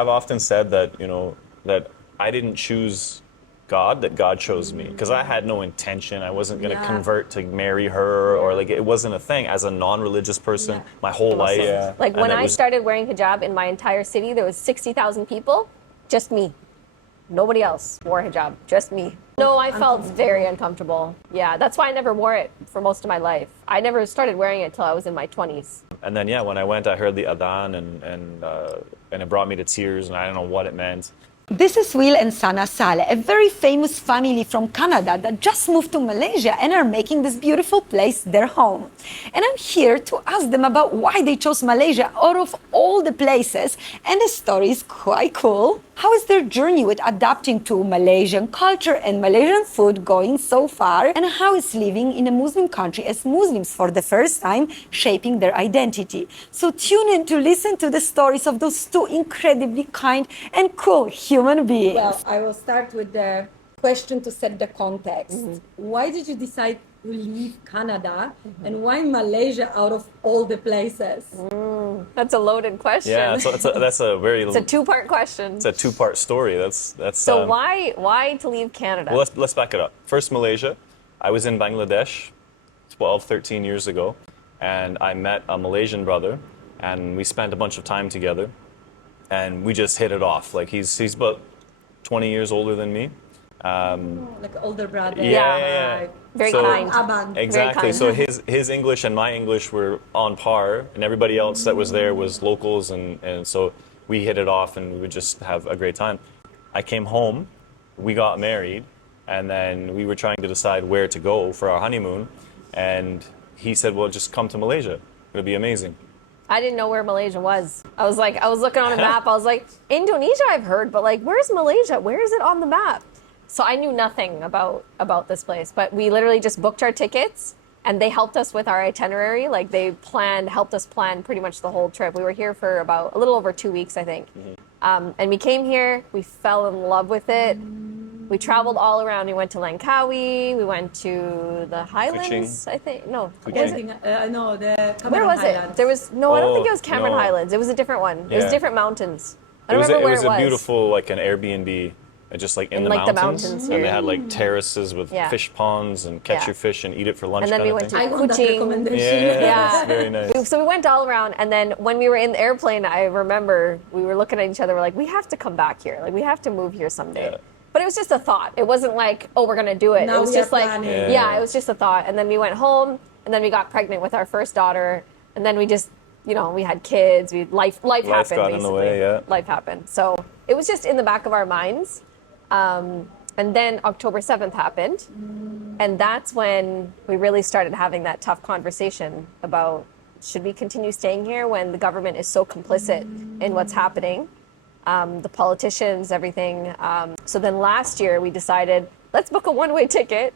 I've often said that, that I didn't choose God, that God chose me, because I had no intention. I wasn't going to convert to marry her, or like it wasn't a thing. As a non-religious person, my whole life. Yeah. Like when I started wearing hijab in my entire city, there was 60,000 people, just me. Nobody else wore hijab, just me. No, I felt very uncomfortable. Yeah, that's why I never wore it for most of my life. I never started wearing it till I was in my 20s. And then when I went, I heard the adhan, and it brought me to tears, and I don't know what it meant. This is Will and Sana Saleh, a very famous family from Canada that just moved to Malaysia and are making this beautiful place their home. And I'm here to ask them about why they chose Malaysia out of all the places, and the story is quite cool. How is their journey with adapting to Malaysian culture and Malaysian food going so far? And how is living in a Muslim country as Muslims for the first time shaping their identity? So tune in to listen to the stories of those two incredibly kind and cool human beings. Well, I will start with the question to set the context. Why did you decide to leave Canada and why Malaysia out of all the places? That's a loaded question. Yeah, so that's a very. It's a two-part question. It's a two-part story. That's. So why to leave Canada? Well, let's back it up. First, Malaysia. I was in Bangladesh 12, 13 years ago, and I met a Malaysian brother, and we spent a bunch of time together, and we just hit it off. Like he's about 20 years older than me. Like older brother. Yeah. Very So- kind. Abang. Exactly. Very kind. So his English and my English were on par, and everybody else that was there was locals, and so we hit it off, and we would just have a great time. I came home, we got married, and then we were trying to decide where to go for our honeymoon, and he said, "Well, just come to Malaysia. It'll be amazing." I didn't know where Malaysia was. I was looking on a map. I was like, Indonesia I've heard, but like, where's Malaysia? Where is it on the map? So I knew nothing about this place, but we literally just booked our tickets, and they helped us with our itinerary. Like they helped us plan pretty much the whole trip. We were here for about a little over 2 weeks, I think. And we came here, we fell in love with it. We traveled all around. We went to Langkawi, we went to the Highlands, I think. No, was it? No, the Cameron Where was Highlands. it? There was, no, I don't think it was Oh, Cameron no. Highlands. It was a different one. It was Yeah. different mountains. I don't remember where it was. It was a beautiful, like an Airbnb, just like in the like the mountains, mountains and they here. had like terraces with Yeah. fish ponds and catch Yeah. your fish and eat it for lunch. And then kind we of went thing. I want that Kuching. recommendation. Yeah, it's very nice. So we went all around, and then when we were in the airplane, I remember we were looking at each other. We're like, we have to come back here. Like, we have to move here someday. Yeah. But it was just a thought. It wasn't like, oh, we're gonna do it. Now it was we are just like, planning. yeah, it was just a thought. And then we went home, and then we got pregnant with our first daughter, and then we just, we had kids. Life happened. got basically. in the way, yeah. Life happened. So it was just in the back of our minds. And then October 7th happened, and that's when we really started having that tough conversation about, should we continue staying here when the government is so complicit in what's happening, the politicians, everything. So then last year we decided, let's book a one-way ticket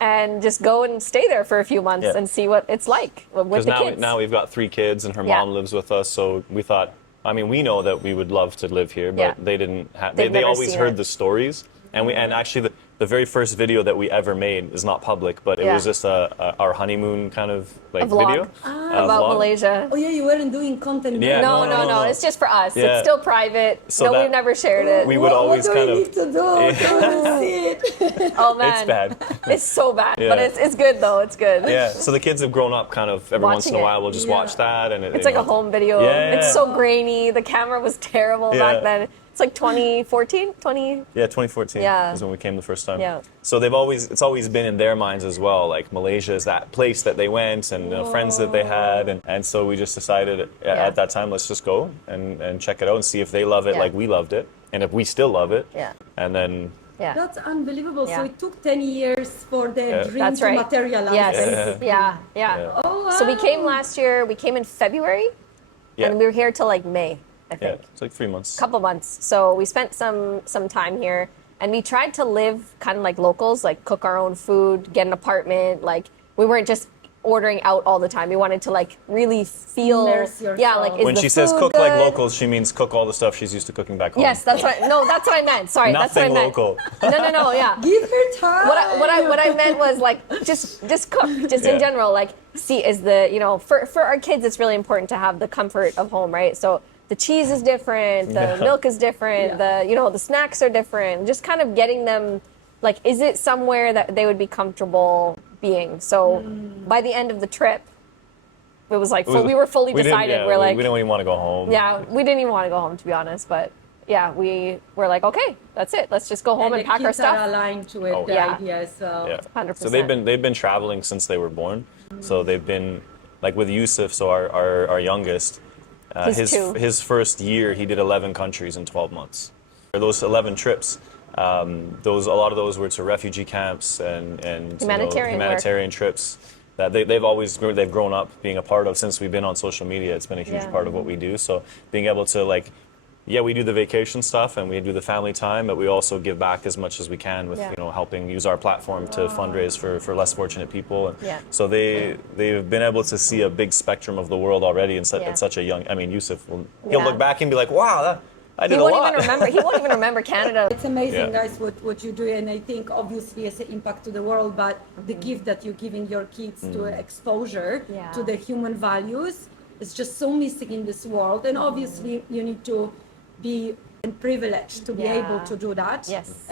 and just go and stay there for a few months and see what it's like with Because the kids. now we've got 3 kids, and her Yeah. mom lives with us, so we thought, we know that we would love to live here, but Yeah. they didn't have, They've they never always seen heard it. the stories, and actually the very first video that we ever made is not public, but it Yeah. was just our honeymoon kind of like A vlog. video. About vlog. Malaysia. Oh yeah, you weren't doing content. Yeah, No, no. it's just for us. Yeah. It's still private. So We've never shared it. We would always what kind do we of. need to do? I want to see it. Oh man, It's bad. It's so bad, Yeah. but it's good though. It's good. Yeah, so the kids have grown up kind of every once in a Watching it. while. We'll just watch that, and It's like a home video. Yeah. It's so grainy. The camera was terrible Yeah. back then. It's like 2014, 20. Yeah, 2014 Yeah. is when we came the first time. Yeah. So it's always been in their minds as well. Like Malaysia is that place that they went, and friends that they had, and so we just decided at that time, let's just go and check it out and see if they love it Yeah. like we loved it, and if we still love it. Yeah. And then Yeah. That's unbelievable. Yeah. So it took 10 years for the dream That's to right. materialize. Yes. basically. Yeah. Oh, wow. So we came last year. We came in February, Yeah. and we were here till like May, I yeah, think. it's like 3 months. Couple months. So we spent some time here, and we tried to live kind of like locals, like cook our own food, get an apartment. Like we weren't just ordering out all the time. We wanted to like really feel, Immerse yourself. yeah, like is When the she says food cook like good? locals, she means cook all the stuff she's used to cooking back home. Yes, that's what. That's what I meant. Sorry, that's what I Nothing meant. local. No, yeah. Give her time. What I meant was like just cook, just in Yeah. general. Like, see, is the for our kids, it's really important to have the comfort of home, right? So the cheese is different, the milk is different, the snacks are different. Just kind of getting them, like, is it somewhere that they would be comfortable being? So by the end of the trip, it was like we were fully decided. We're like, we don't even want to go home. Yeah, we didn't even want to go home, to be honest. But yeah, we were like, okay, that's it. Let's just go home and pack our stuff. Are aligned to it, the idea. So yeah. 100%. So they've been traveling since they were born. So they've been like with Yusuf. So our youngest, his first year he did 11 countries in 12 months. Those 11 trips. A lot of those were to refugee camps and humanitarian trips that they've grown up being a part of since we've been on social media. It's been a huge part of what we do. So being able to we do the vacation stuff and we do the family time, but we also give back as much as we can with helping use our platform to fundraise for less fortunate people. And so they've been able to see a big spectrum of the world already at such a young. I mean, Yusuf he'll look back and be like, wow. He won't even remember Canada. It's amazing, guys, what you do, and I think obviously it's an impact to the world, but the gift that you're giving your kids to exposure to the human values is just so missing in this world, and obviously you need to be privileged to be able to do that. Yes.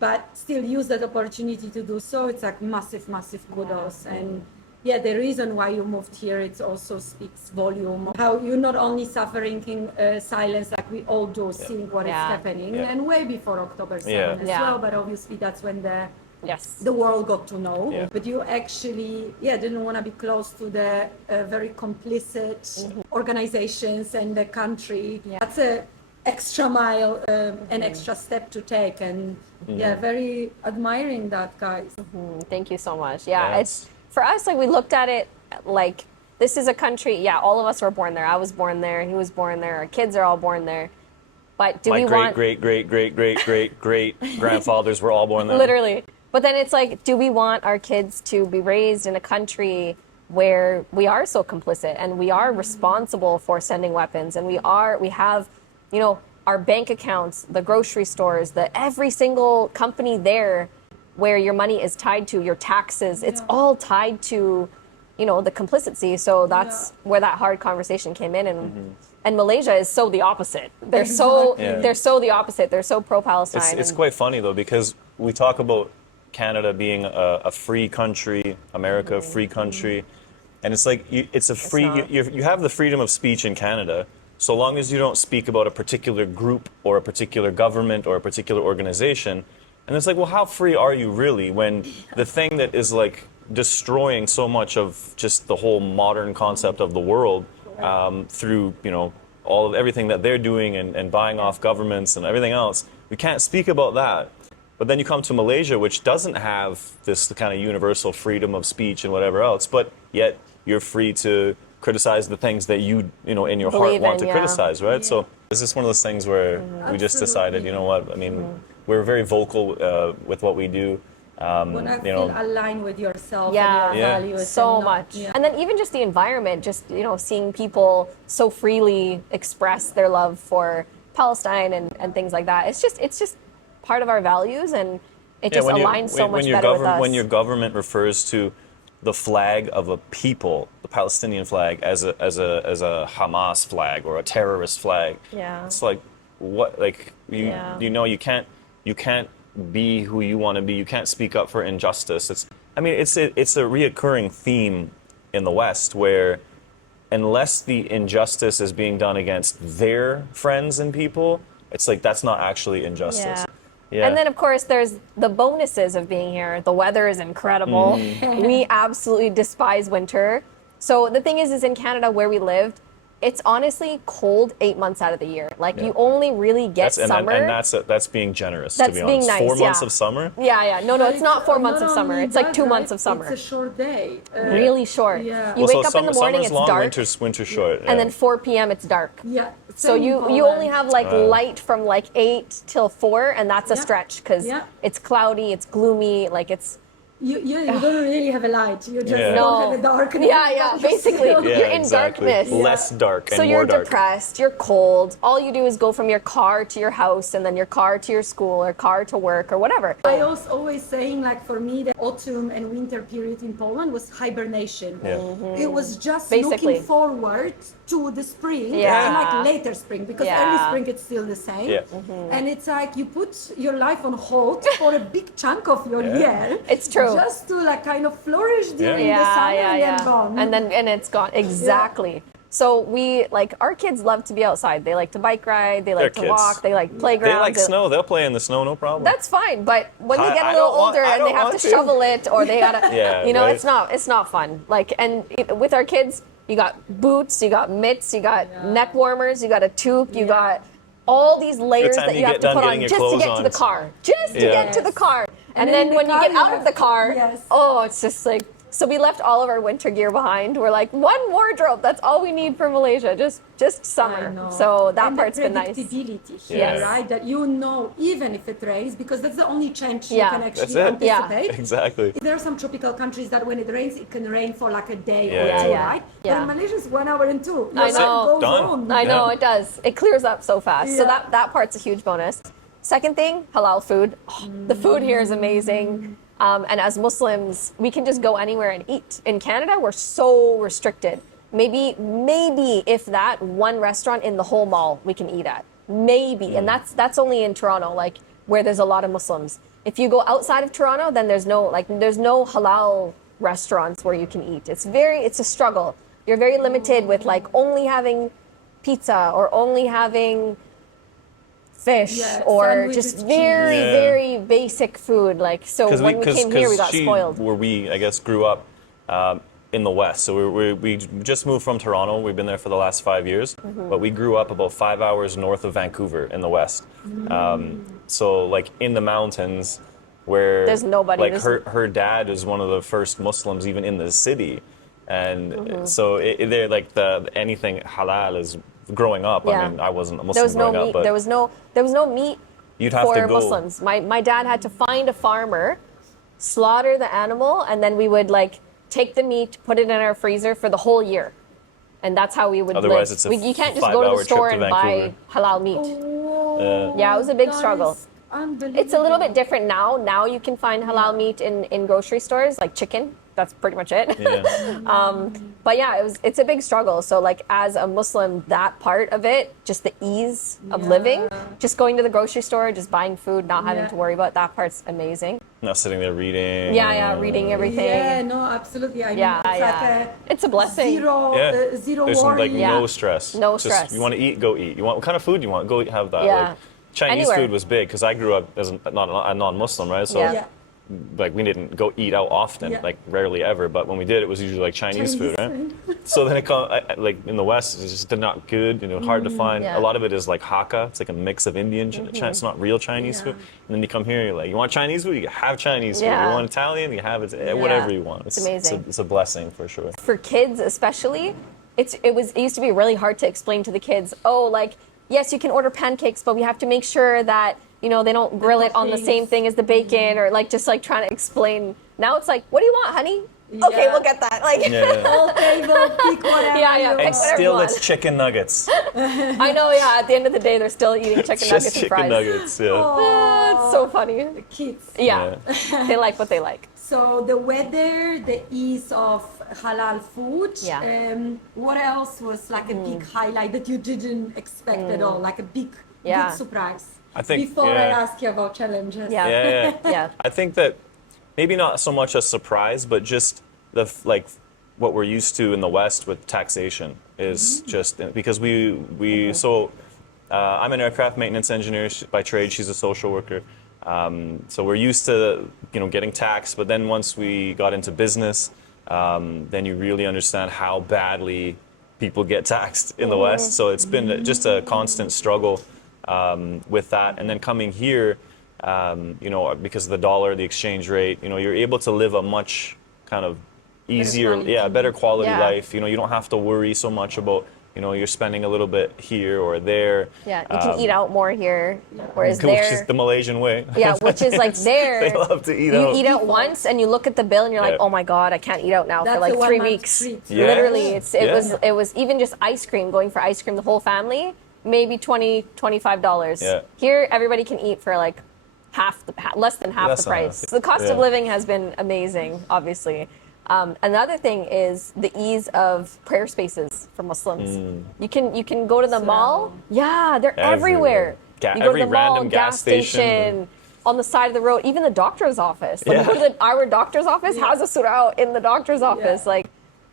But still use that opportunity to do so. It's like massive kudos. And the reason why you moved here, it also speaks volume. How you're not only suffering in silence like we all do, seeing what is happening, and way before October 7 as well, but obviously that's when the world got to know. Yeah. But you actually, didn't want to be close to the very complicit organizations and the country. Yeah. That's a extra mile, an extra step to take, and very admiring that, guys. Thank you so much. It's for us, like, we looked at it like this is a country. All of us were born there. I was born there. He was born there. Our kids are all born there. But do we want great grandfathers were all born there? Literally. But then it's like, do we want our kids to be raised in a country where we are so complicit and we are responsible for sending weapons, and we have, our bank accounts, the grocery stores, every single company there where your money is tied to, your taxes, it's all tied to, the complicity. So that's where that hard conversation came in. And Malaysia is so the opposite. They're so the opposite. They're so pro-Palestine. It's quite funny though, because we talk about Canada being a free country, America a free country, and it's like you have the freedom of speech in Canada, so long as you don't speak about a particular group or a particular government or a particular organization. And it's like, well, how free are you really when the thing that is like destroying so much of just the whole modern concept of the world through everything that they're doing and buying off governments and everything else, we can't speak about that. But then you come to Malaysia, which doesn't have this kind of universal freedom of speech and whatever else, but yet you're free to criticize the things that you in your heart want to criticize, right? So it's just one of those things where we just decided, you know what, I mean, we're very vocal with what we do. Feel aligned with yourself and your values. So much. And then even just the environment, just, seeing people so freely express their love for Palestine and things like that. It's just part of our values, and it just aligns so much better with us. When your government refers to the flag of a people, the Palestinian flag, as a Hamas flag or a terrorist flag, it's like, what? Like you can't be who you want to be. You can't speak up for injustice. It's a reoccurring theme in the West where, unless the injustice is being done against their friends and people, it's like that's not actually injustice. Yeah. And then, of course, there's the bonuses of being here. The weather is incredible. We absolutely despise winter. So the thing is in Canada where we lived, it's honestly cold 8 months out of the year. Like you only really get summer. And that's being generous, that's to be honest. Nice, 4 months of summer? Yeah. No, it's not 4 months of summer. It's like 2 months of summer. It's a short day. Really short. Yeah. You wake up in the morning, it's long, dark. Winter's short. And then 4 p.m. it's dark. Yeah. So you only have light from 8 till 4, and that's a stretch because it's cloudy, it's gloomy, it's you don't really have a light. You just Yeah. don't No. have a darkness. Yeah, basically. Yeah, You're in exactly. darkness. Less dark and So more you're dark. depressed, you're cold. All you do is go from your car to your house and then your car to your school or car to work or whatever. I was always saying, like, for me, the autumn and winter period in Poland was hibernation. Yeah. It was just Basically. looking forward to the spring Yeah. and like later spring, because Yeah. early spring it's still the same. Yeah. And it's like you put your life on hold for a big chunk of your year. It's true. Just to like kind of flourish during the summer and then gone. And it's gone. Exactly. So we like our kids love to be outside. They like to bike ride, they like They're to kids. walk, they like They playgrounds. like snow. They'll play in the snow, no problem. That's fine, but when they get a I little don't want- older I and they don't have to want to. shovel it or they gotta, Yeah, you know, right. it's not fun. Like, and with our kids, you got boots, you got mitts, you got neck warmers, you got a toque, you got all these layers time that you you have get to done put on getting your just to clothes get to on, the it's- car, just to Yeah. get to the car. And then then in when the you car get you out of have- the car, yes. oh, it's just like. So we left all of our winter gear behind. We're like one wardrobe. That's all we need for Malaysia. Just summer. I know. So that and part's the been nice. predictability here, Yes. right? That you know, even if it rains, because that's the only change you Yeah. can That's actually it. Yeah. anticipate. Exactly. There are some tropical countries that when it rains, it can rain for like a day Yeah. or Yeah, two, yeah. right? Yeah. But in Malaysia, it's 1 hour and 2. I Your know. life goes Done. on. I know Yeah. it does. It clears up so fast. So Yeah. that part's a huge bonus. Second thing, halal food. Oh, the food here is amazing. And as Muslims, we can just go anywhere and eat. In Canada, we're so restricted. Maybe if that one restaurant in the whole mall we can eat at. Maybe, and that's only in Toronto, like where there's a lot of Muslims. If you go outside of Toronto, then there's no halal restaurants where you can eat. It's a struggle. You're very limited with like only having pizza or only having fish Yeah, or sandwich just with very cheese. Yeah. very basic food. Like so when we came here, we got spoiled. Where we, I guess, grew up in the West. So we just moved from Toronto. We've been there for the last 5 years, Mm-hmm. but we grew up about 5 hours north of Vancouver in the West. So like in the mountains, where There's nobody, Like there's- her dad is one of the first Muslims even in the city, and Mm-hmm. so they're like anything halal is growing up. Yeah. I mean, I wasn't a Muslim There was no growing meat. up, but There was no meat you'd have for to go. Muslims. My dad had to find a farmer, slaughter the animal, and then we would like take the meat, put it in our freezer for the whole year, and that's how we would Otherwise, live. it's a You can't just go to 5-hour the trip store to and buy Vancouver. halal meat. Oh, Yeah, it was a big that struggle. is unbelievable. It's a little bit different now. Now you can find halal meat in grocery stores, like chicken. That's pretty much it. Yeah. But yeah, it's a big struggle. So like as a Muslim, that part of it, just the ease of living, just going to the grocery store, just buying food, not having Yeah. to worry about that part's amazing. Not sitting there reading. Yeah, reading everything. Yeah, no, absolutely. I mean, Yeah, it's yeah. like It's a blessing. Zero, Yeah. zero There's worry. like Yeah. no stress. No Just, stress. You want to eat, go eat. You want what kind of food you want, go have that. Yeah. Like, Chinese Anywhere. food was big because I grew up as a non-Muslim, right? So Yeah. Yeah. like we didn't go eat out often, Yeah. like rarely ever. But when we did, it was usually like Chinese food, right? So then like in the West, it's just not good. Hard to find. Yeah. A lot of it is like Hakka. It's like a mix of Indian. It's not real Chinese Yeah. food. And then you come here, you're like, you want Chinese food? You have Chinese food. Yeah. You want Italian? You have it. Whatever you want. It's amazing. It's a blessing for sure. For kids especially, it used to be really hard to explain to the kids. Oh, like yes, you can order pancakes, but we have to make sure that they don't grill it on the same thing as the bacon, or like just like trying to explain. Now it's like, what do you want, honey? Okay, Yeah. we'll get that. Like, Yeah. All table, pick whatever. Yeah, yeah, you pick And whatever still, you want. it's chicken nuggets. I know. Yeah, at the end of the day, they're still eating chicken Just nuggets and chicken fries. nuggets. Yeah. Ah, it's so funny. Kids. Yeah, they like what they like. So the weather, the ease of halal food. Yeah. What else was like a big highlight that you didn't expect at all? Like a big surprise. I think, Before yeah. I ask you about challenges. Yeah. Yeah. Yeah. I think that maybe not so much a surprise, but just what we're used to in the West with taxation is just because I'm an aircraft maintenance engineer by trade. She's a social worker. So we're used to getting taxed, but then once we got into business, then you really understand how badly people get taxed in the West. So it's been just a constant struggle with that. And then coming here, because of the dollar, the exchange rate, you're able to live a much kind of easier, better quality Yeah. life. You don't have to worry so much about you know, you're spending a little bit here or there. Yeah, you can eat out more here, whereas Which there, is the Malaysian way. yeah, which is like there. They love to eat you out. eat out once and you look at the bill and you're like, Yeah. oh my god, I can't eat out now for That's like a 3 one-month weeks. treat. Yeah. Literally, Yeah. it was even just ice cream, going for ice cream, the whole family, maybe $20-$25. Yeah. Here, everybody can eat for like less than half Less the than half. price. The cost of Yeah. living has been amazing, obviously. Another thing is the ease of prayer spaces for Muslims. You can go to the mall. Yeah, they're everywhere. Everywhere. You go Every to the mall, random gas station. on the side of the road, even the doctor's office. Like, Yeah. go to our doctor's office has a surah in the doctor's office. Yeah. Like,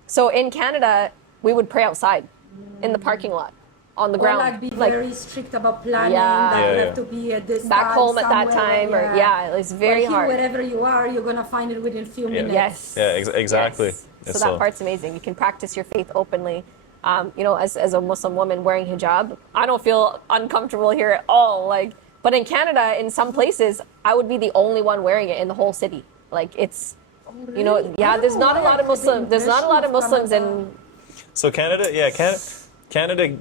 so in Canada, we would pray outside in the parking lot on the Or ground. like be very strict about planning. Yeah. That you Yeah. have to be at this Back time home at that somewhere, time, or it's very But here, hard. wherever you are, you're gonna find it within a few minutes. Yes. Yeah, exactly. Yes. Yeah, So that part's amazing. You can practice your faith openly. You know, as a Muslim woman wearing hijab, I don't feel uncomfortable here at all. Like, but in Canada, in some places, I would be the only one wearing it in the whole city. Like, it's, you know, yeah. There's not a lot of Muslims. There's not a lot of Muslims in. So Canada, yeah, Canada.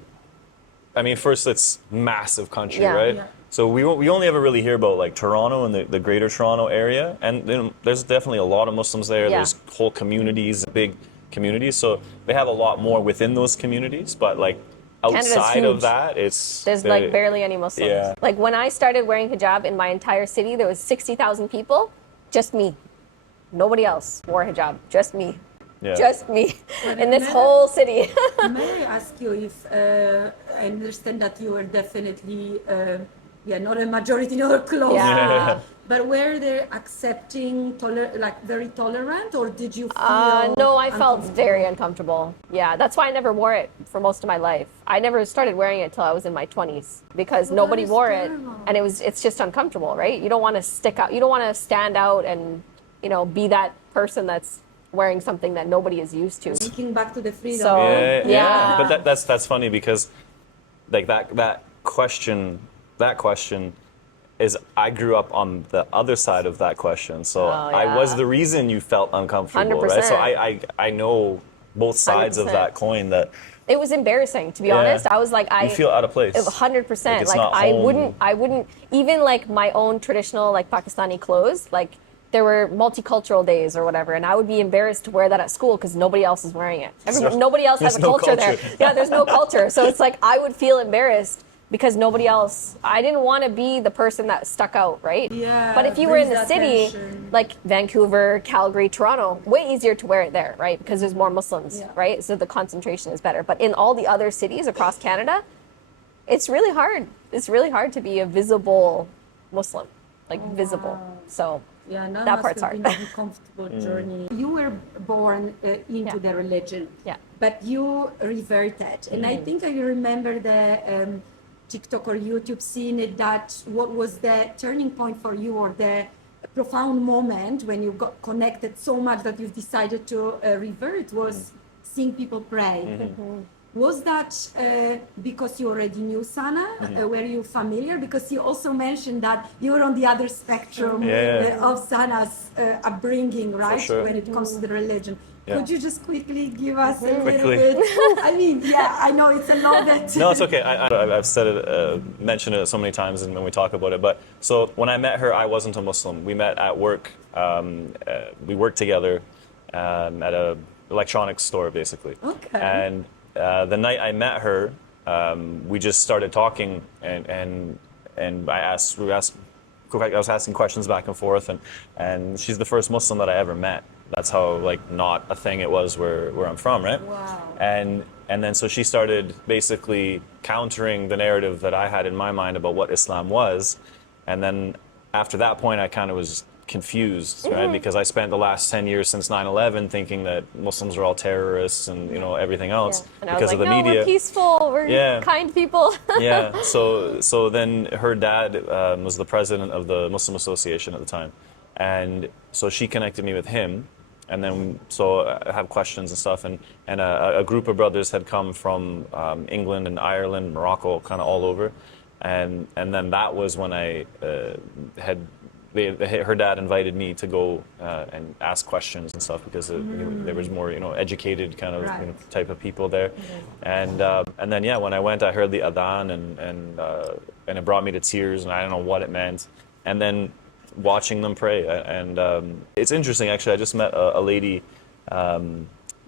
I mean, first, it's massive country, Yeah. right? Yeah. So we only ever really hear about like Toronto and the greater Toronto area, and you know, there's definitely a lot of Muslims there. Yeah. There's whole communities, big communities. So they have a lot more within those communities, but like Canada's outside huge. of that, it's There's they- like barely any Muslims. Yeah. Like when I started wearing hijab in my entire city, there was 60,000 people, just me. Nobody else wore hijab, just me. Yeah. Just me But in this never- whole city. May I ask you if I understand that you were definitely, not a majority nor close, Yeah. but were they accepting, like very tolerant, or did you feel? No, I felt uncomfortable? very uncomfortable. Yeah, that's why I never wore it for most of my life. I never started wearing it till I was in my 20s because Well, nobody that is wore it, terrible. and it's just uncomfortable, right? You don't want to stick out. You don't want to stand out and be that person that's wearing something that nobody is used to. Linking back to the freedom. So- Yeah. Yeah. But that's funny because like that question is I grew up on the other side of that question. So I was yeah. the reason you felt uncomfortable, right? So 100%. I know both sides of 100%. that coin that It was embarrassing, to be Yeah. honest. I was like, you feel out of place. 100%. it's Like not I home. wouldn't even like my own traditional like Pakistani clothes. Like there were multicultural days or whatever, and I would be embarrassed to wear that at school because nobody else is wearing it. Nobody else has a there's no culture there. culture. Yeah, there's no culture. So it's like I would feel embarrassed because nobody else. I didn't want to be the person that stuck out, right? Yeah, But if you were in the brings that city, tension. like Vancouver, Calgary, Toronto, way easier to wear it there, right? Because there's more Muslims, Yeah. right? So the concentration is better. But in all the other cities across Canada, it's really hard. It's really hard to be a visible Muslim, like visible. So Yeah, that must part's have hard. been a uncomfortable journey. You were born into Yeah. the religion, Yeah. but you reverted. And I think I remember the TikTok or YouTube seeing it, that what was the turning point for you, or the profound moment when you got connected so much that you've decided to revert, was seeing people pray. Was that because you already knew Sana? Were you familiar? Because you also mentioned that you were on the other spectrum Yeah. of Sana's upbringing, right? sure. When it comes to the religion. Yeah. Could you just quickly give us a little Quickly. bit? I mean, yeah, I know it's a loaded. No, it's okay. I've said it, mentioned it so many times, and when we talk about it. But so when I met her, I wasn't a Muslim. We met at work. We worked together at a electronics store, basically. Okay. And the night I met her, we just started talking, and I was asking questions back and forth, and she's the first Muslim that I ever met. That's how like not a thing it was where I'm from, right? Wow. And then so she started basically countering the narrative that I had in my mind about what Islam was, and then after that point I kind of was confused, right? Because I spent the last 10 years since 9/11 thinking that Muslims are all terrorists and everything else and I because was like, of the no, media. we're peaceful, we're Yeah. kind people. Yeah. So then her dad was the president of the Muslim Association at the time, and so she connected me with him, and then so I have questions and stuff, and a group of brothers had come from England and Ireland, Morocco, kind of all over, and then that was when I had her dad invited me to go and ask questions and stuff because there was more, educated kind of type of people there. And then when I went, I heard the adhan and it brought me to tears, and I don't know what it meant. And then watching them pray, and it's interesting actually. I just met a lady a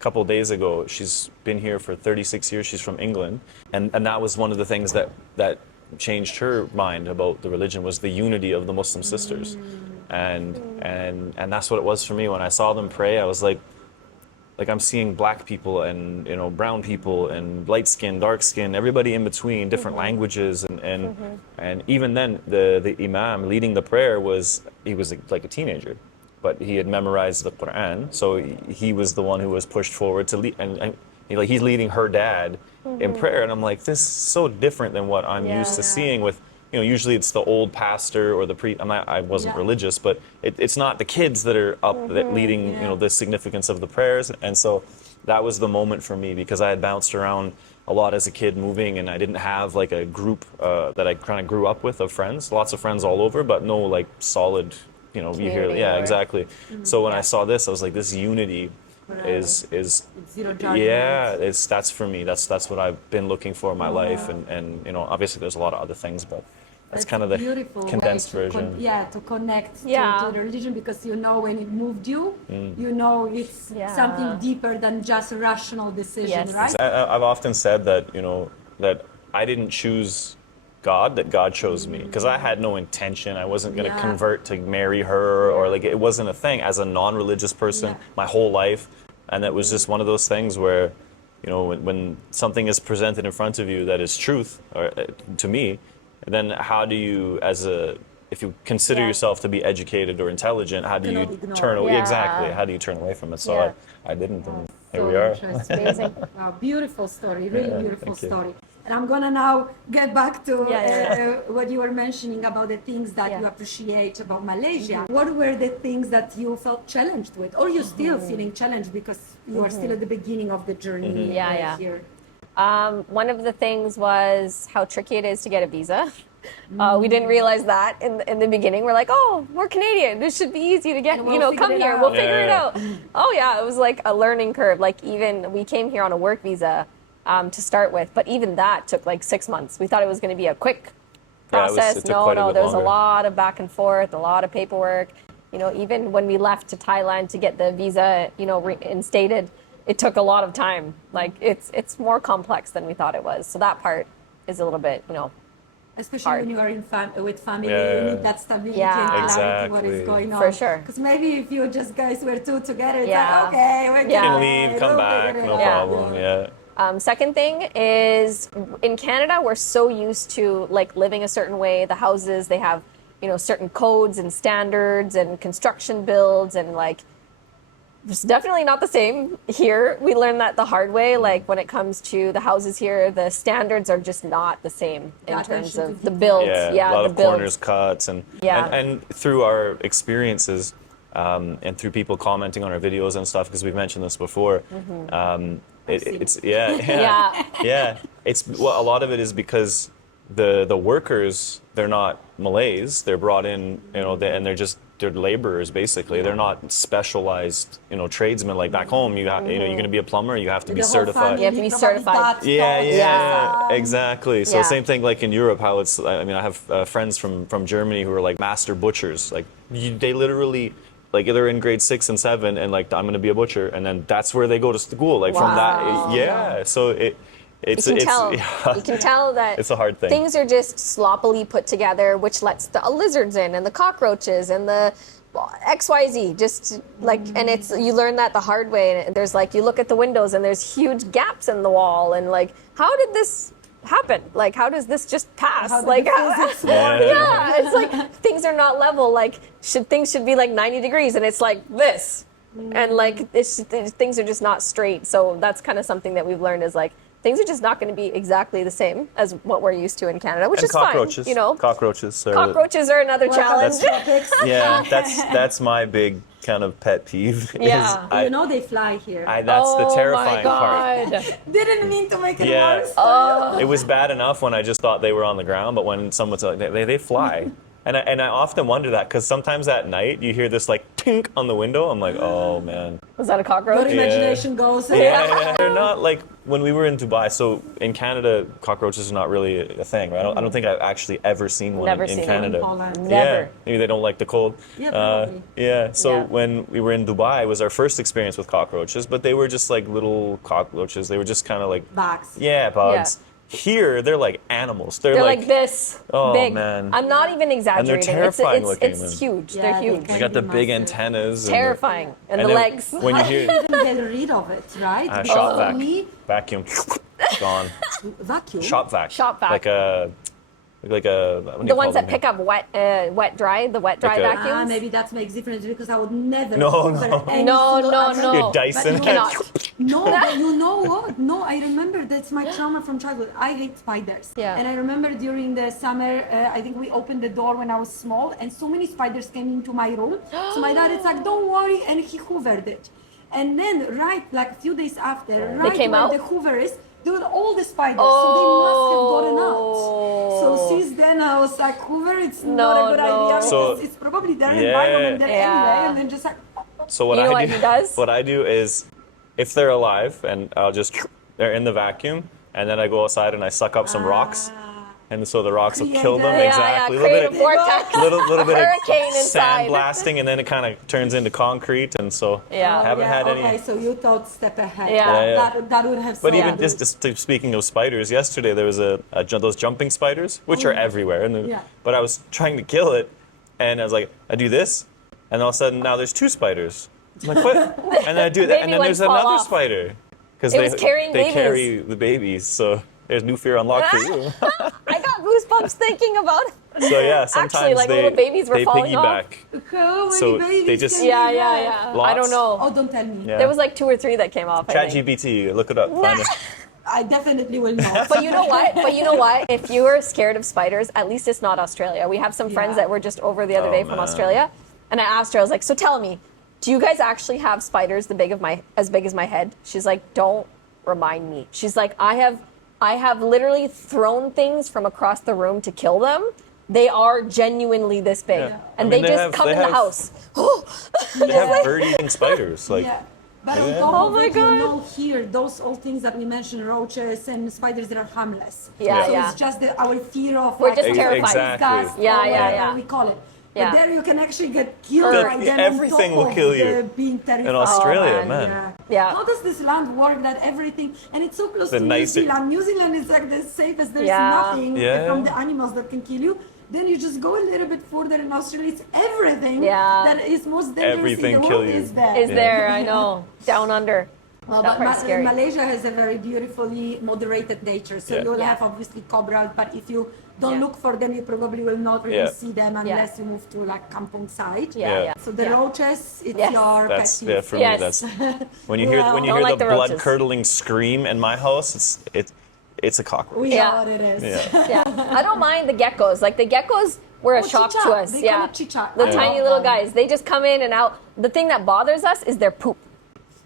couple of days ago. She's been here for 36 years. She's from England, and that was one of the things that changed her mind about the religion, was the unity of the Muslim sisters. And that's what it was for me. When I saw them pray, I was like I'm seeing black people and brown people and light skin, dark skin, everybody in between, different languages, and even then the imam leading the prayer was like a teenager, but he had memorized the Quran, so he was the one who was pushed forward to lead, and he's leading her dad in prayer, and I'm like, this is so different than what I'm used to seeing with, usually it's the old pastor or the priest. I wasn't religious, but it's not the kids that are up that leading, the significance of the prayers. And so that was the moment for me, because I had bounced around a lot as a kid moving, and I didn't have like a group that I kind of grew up with of friends, lots of friends all over, but no like solid, you hear, exactly. So when I saw this, I was like, this unity is zero judgment. That's for me. That's what I've been looking for in my life, and obviously there's a lot of other things, but that's kind of the condensed version. To connect to the religion, because when it moved you, it's something deeper than just a rational decision, right? I've often said that that I didn't choose God, that God chose me, because I had no intention. I wasn't going to convert to marry her, or like it wasn't a thing as a non-religious person my whole life. And it was just one of those things where, when something is presented in front of you that is truth, or to me, then how do you, if you consider yourself to be educated or intelligent, how do you turn away? Exactly. How do you turn away from it? So I didn't, and here we are. Amazing. Wow, beautiful story, really beautiful story. And I'm gonna now get back to what you were mentioning about the things that you appreciate about Malaysia. What were the things that you felt challenged with, or you're still feeling challenged because you are still at the beginning of the journey here? One of the things was how tricky it is to get a visa. We didn't realize that in the beginning. We're like, oh, we're Canadian. This should be easy to get, come here. We'll figure it out. Oh yeah, it was like a learning curve. Like even we came here on a work visa to start with, but even that took like 6 months. We thought it was going to be a quick process. No, there was a lot of back and forth, a lot of paperwork. Even when we left to Thailand to get the visa, reinstated, it took a lot of time. Like it's more complex than we thought it was. So that part is a little bit, especially hard. When you are with family, you need that stability and clarity what is going on. For sure. Because maybe if you just guys were two together, it's like, okay, we can leave, come back, no problem. Second thing is, in Canada, we're so used to like living a certain way. The houses, they have, certain codes and standards and construction builds, and like, it's definitely not the same here. We learned that the hard way. Like when it comes to the houses here, the standards are just not the same in terms of the builds. A lot of corners cuts, and through our experiences, and through people commenting on our videos and stuff, because we've mentioned this before. It's a lot of it is because the workers, they're not Malays, they're brought in, and they're laborers basically. They're not specialized, tradesmen like back home. You have, you're going to be a plumber, you have to be certified. You have to be certified. Exactly. So same thing like in Europe, how it's. I have friends from Germany who are like master butchers. Like they literally. Like they're in grade 6 and 7, and like I'm gonna be a butcher, and then that's where they go to school. Like from that, So you can tell that it's a hard thing. Things are just sloppily put together, which lets the lizards in and the cockroaches and the XYZ. Just like, and you learn that the hard way. And there's like, you look at the windows and there's huge gaps in the wall, and like, how did this happen? Like, how does this just pass? It's like things are not level. Like, things should be like 90 degrees, and it's like this, and like things are just not straight. So that's kind of something that we've learned is like things are just not going to be exactly the same as what we're used to in Canada, which is cockroaches, fine. Cockroaches are another challenge. That's my big kind of pet peeve. They fly here. That's the terrifying part. Didn't mean to make it worse. It was bad enough when I just thought they were on the ground, but when someone's like, they fly. And I often wonder that because sometimes at night you hear this like tink on the window. I'm like, oh man. Was that a cockroach? Your imagination goes. Yeah, they're not like when we were in Dubai. So in Canada, cockroaches are not really a thing, right? I don't think I've actually ever seen one Never in seen Canada. In Holland. Never. Yeah, maybe they don't like the cold. Yeah, probably. Yeah. So Yeah. when we were in Dubai, it was our first experience with cockroaches, but they were just like little cockroaches. They were just kind of like Bugs. yeah, bugs. Here, they're like animals. They're like this Oh, big. man. I'm not even exaggerating. terrifying it's, looking, it's man. huge. Yeah, They're they huge. can. they got the big Massive. antennas. and Terrifying. And the then legs. When you hear Even get rid of it, right? shop Because vac, for me, vacuum, gone. vacuum. Shop vac. Shop vac. Like a what do you The call ones that them pick here? up wet dry Like a- vacuums. Maybe that makes difference because I would never. No, hoover no. any No, single no, animal. no. Your Oh, Dyson. But Cannot. No, but you know what? No, I remember that's my trauma from childhood. I hate spiders. Yeah. And I remember during the summer, I think we opened the door when I was small, and so many spiders came into my room. So my dad is like, "Don't worry," and he hoovered it. And then, right, like a few days after, right came where out? the hoover is, there were all the spiders. So they must have gotten out. So since then, I was like, Hoover, it's not a good idea So- because it's probably their Yeah. environment there Yeah. anyway, and then just like. So what You know I what do, he does? what I do is, if they're alive, and I'll just they're in the vacuum, and then I go outside and I suck up some rocks, and so the rocks will kill them. Create a- Exactly. Yeah, A create a little bit, vortex. little bit Hurricane of inside. sand blasting, and then it kind of turns into concrete, and so Yeah. haven't had Okay, any. so you thought step ahead. Yeah. Yeah, yeah. That would have. But solved even it. speaking of spiders, yesterday there was those jumping spiders, which are everywhere. And Yeah. But I was trying to kill it, and I was like, I do this, and all of a sudden now there's two spiders. I'm like, what? And then I do that, Baby and then ones there's fall another off. spider because It was carrying they babies. carry the babies. So there's new fear unlocked for you. I got goosebumps thinking about it. So yeah, sometimes Actually, like, they little babies were they falling off. piggyback. How many So babies they just- can Yeah, be yeah, there? yeah. I Lots. don't know. Oh, don't tell me. Yeah. There was like 2 or 3 that came off. I think. ChatGPT, look it up. Find it. I definitely will not. But you know what? If you are scared of spiders, at least it's not Australia. We have some friends Yeah. that were just over the other Oh, day from man. Australia, and I asked her, I was like, so tell me, do you guys actually have spiders as big as my head? She's like, don't remind me. She's like, I have literally thrown things from across the room to kill them. They are genuinely this big, Yeah. and I mean, they they just have- come they in the have- house. They have bird-eating spiders. Like Yeah. But on Yeah. top Oh of my it, God. you know, here, those all things that we mentioned, roaches and spiders, that are harmless. Yeah, so yeah. it's just our fear of We're just Ex- terrified. exactly. disgust, Yeah, or yeah, whatever yeah. we call it. Yeah. But there you can actually get killed Hurt. by them Everything on will top kill of you. the being terrified. in Australia, Oh, man. Yeah. Yeah. How does this land work that everything, and it's so close The to nicer- New Zealand. New Zealand is like the safest. There's Yeah. nothing Yeah. from the animals that can kill you. Then you just go a little bit further in Australia. It's everything Yeah. that is most dangerous Everything in the kill world you. is there. Is there? I know. Down under. Well, That but part's scary. Malaysia has a very beautifully moderated nature. So Yeah. you'll Yeah. have obviously cobras, but if you don't Yeah. look for them, you probably will not really Yeah. see them unless you move to like kampong side. Yeah, Yeah. yeah. So the Yeah. roaches, it's Yes. your That's pet yeah peeve. for Yes. me. That's when you hear Well, when you don't hear like the the roaches. blood curdling scream in my house. It's a cockroach. We Yeah. know what it is. Yeah. Yeah, I don't mind the geckos. Like the geckos were a Oh, shock chicha. to us. They Yeah, call it chicha. the I tiny love little them. guys. They just come in and out. The thing that bothers us is their poop.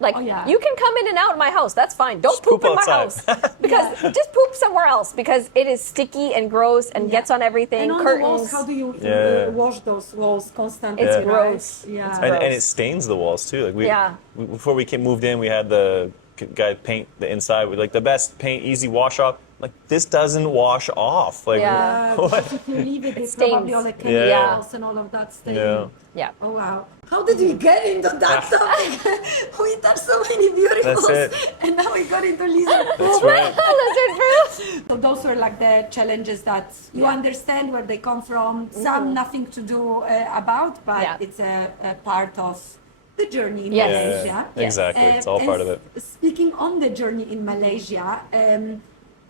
Like Oh, yeah. you can come in and out of my house. That's fine. Don't Just poop poop in my outside. house because just poop somewhere else because it is sticky and gross and gets on everything. And on Curtains. the walls, how do you Yeah. wash those walls constantly? It's right? gross. Yeah. It's And gross. it stains the walls too. Like Yeah. before we moved in, we had the guy paint the inside with like the best paint, easy wash off. Like this doesn't wash off. Like Yeah. Because if you leave it, it's stains. probably all the Yeah. chemicals and all of that stain. yeah. Yeah. Oh wow! How did we get into that topic? We touched so many beautifuls, That's it. and now we got into lizard That's poop. right. Lizard fruit. So those were like the challenges that you understand where they come from. Some nothing to do about, but Yeah. it's a part of the journey in Yes. Malaysia. Yeah, exactly. It's all and part of it. Speaking on the journey in Malaysia,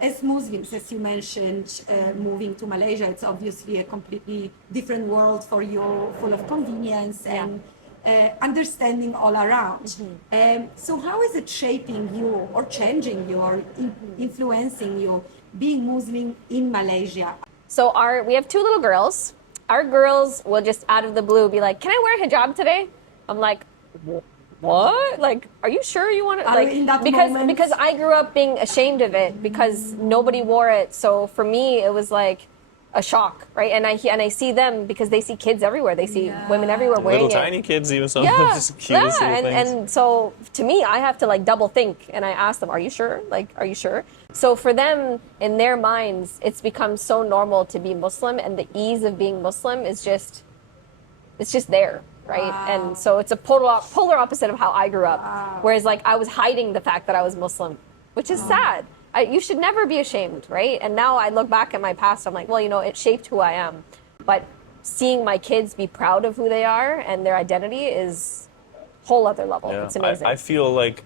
as Muslims, as you mentioned, moving to Malaysia, it's obviously a completely different world for you, full of convenience and understanding all around. So how is it shaping you or changing you or influencing you being Muslim in Malaysia? So we have 2 little girls. Our girls will just out of the blue be like, "Can I wear a hijab today?" I'm like, "What? Like, are you sure you want to?" Are Like, you in that because moment? I grew up being ashamed of it because nobody wore it. So for me, it was like, a shock, right? And I see them because they see kids everywhere. They see women everywhere wearing Little it. tiny kids, even some Yeah, just cutest little things. and so to me, I have to like double think, and I ask them, "Are you sure? Like, are you sure?" So for them, in their minds, it's become so normal to be Muslim, and the ease of being Muslim is just, it's just there, right? And so it's a polar opposite of how I grew up. Whereas like I was hiding the fact that I was Muslim, which is sad. You should never be ashamed, right? And now I look back at my past, I'm like, well, you know, it shaped who I am. But seeing my kids be proud of who they are and their identity is a whole other level. Yeah. It's amazing. I feel like,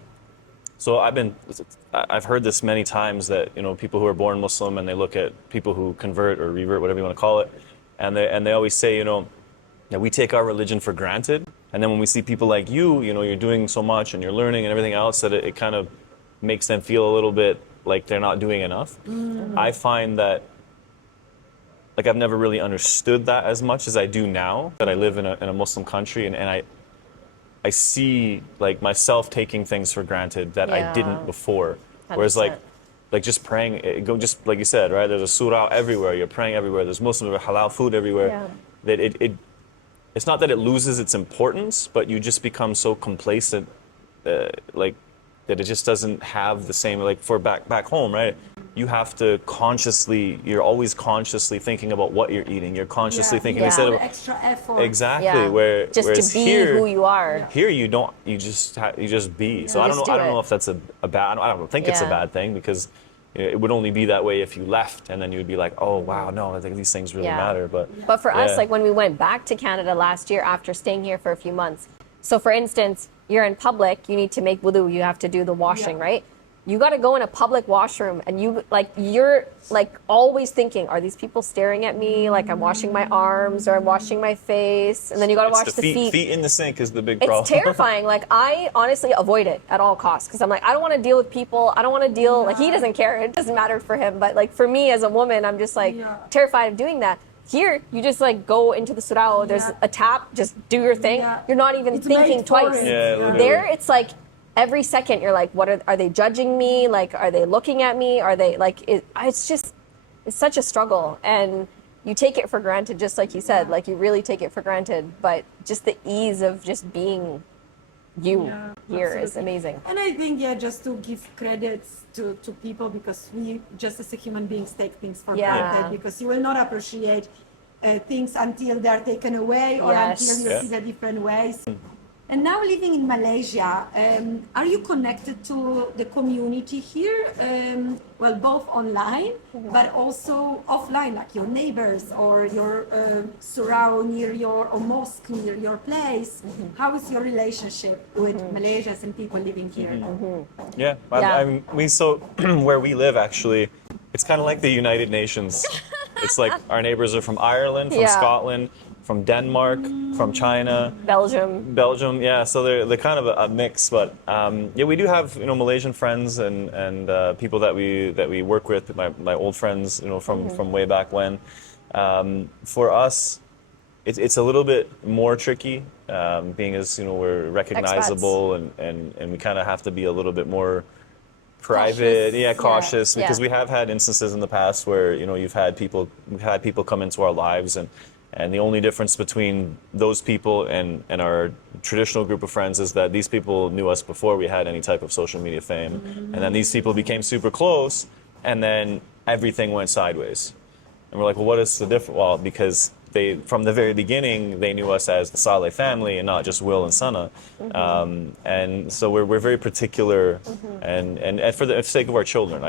so I've heard this many times that, you know, people who are born Muslim and they look at people who convert or revert, whatever you want to call it, and they always say, you know, that we take our religion for granted. And then when we see people like you know, you're doing so much and you're learning and everything else, that it kind of makes them feel a little bit like they're not doing enough. I find that, like, I've never really understood that as much as I do now that I live in a Muslim country, and I see like myself taking things for granted that I didn't before. Whereas 100%. like just praying, just like you said, right? There's a surah everywhere. You're praying everywhere. There's Muslim halal food everywhere. Yeah. That it's not that it loses its importance, but you just become so complacent, like, that it just doesn't have the same, like, for back home, right? You have to you're always consciously thinking about what you're eating. You're consciously thinking Yeah. instead of extra effort. exactly Yeah. where Just whereas to be here, who you are. Here you don't. You just be. So I don't Just know. I do don't know it. if that's a bad. I don't think it's a Yeah. bad thing, because you know, it would only be that way if you left, and then you would be like, oh wow, no, I think these things really Yeah. matter. But But for us, yeah. like when we went back to Canada last year after staying here for a few months. So for instance, you're in public, you need to make wudu, you have to do the washing, right? You got to go in a public washroom and you're always thinking, are these people staring at me? Like I'm washing my arms or I'm washing my face. And then you got to It's wash the feet. Feet in the sink is the big It's problem. terrifying. Like I honestly avoid it at all costs because I'm like, I don't want to deal with people. I don't want to deal, like he doesn't care. It doesn't matter for him. But like for me as a woman, I'm just like terrified of doing that. Here, you just like go into the surau. There's a tap. Just do your thing. Yeah. You're not even It's thinking made for twice. it. Yeah, literally. There, it's like every second you're like, what are they judging me? Like, are they looking at me? Are they like? It's just, it's such a struggle, and you take it for granted, just like you said. Like you really take it for granted. But just the ease of just being you here is absolutely. amazing. And I think, just to give credits to people, because we just as a human beings take things for Yeah. granted, because you will not appreciate things until they're taken away or Yes. until you Yeah. see the different ways. And now living in Malaysia, are you connected to the community here? Well, both online, but also offline, like your neighbors or your surau near or mosque near your place. How is your relationship with Malaysians and people living here? Yeah, Yeah. I mean, so where we live, actually, it's kind of like the United Nations. It's like our neighbors are from Ireland, from Yeah. Scotland, from Denmark, from China, Belgium. Yeah, so they're kind of a mix. But yeah, we do have Malaysian friends and people that we work with. My old friends, from way back when. For us, it's a little bit more tricky, being as we're recognizable and we kind of have to be a little bit more private, cautious, because we have had instances in the past where we've had people come into our lives, and the only difference between those people and our traditional group of friends is that these people knew us before we had any type of social media fame, and then these people became super close, and then everything went sideways, and we're like, well, what is the difference? Well, because from the very beginning, they knew us as the Saleh family and not just Will and Sana. And so we're very particular, and for the sake of our children,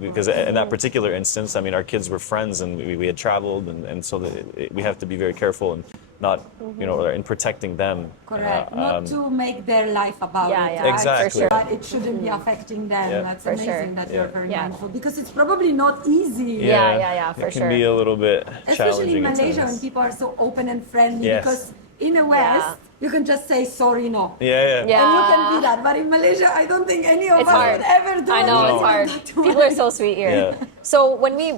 because in that particular instance, I mean, our kids were friends and we had traveled, and so we have to be very careful and not, in protecting them. Correct. Not to make their life about it. Yeah, exactly. for sure. But it shouldn't be affecting them. Yeah. That's For amazing sure. that you're very Yeah. mindful, because it's probably not easy. Yeah, for it can sure. be a little bit Especially challenging in at Malaysia, when times. people are so open and friendly, Yes. because in the West, you can just say sorry, no. Yeah. Yeah. And you can be that. But in Malaysia, I don't think any of It's us hard. would ever do I know, anything it's hard. like that. People are so sweet here. Yeah. So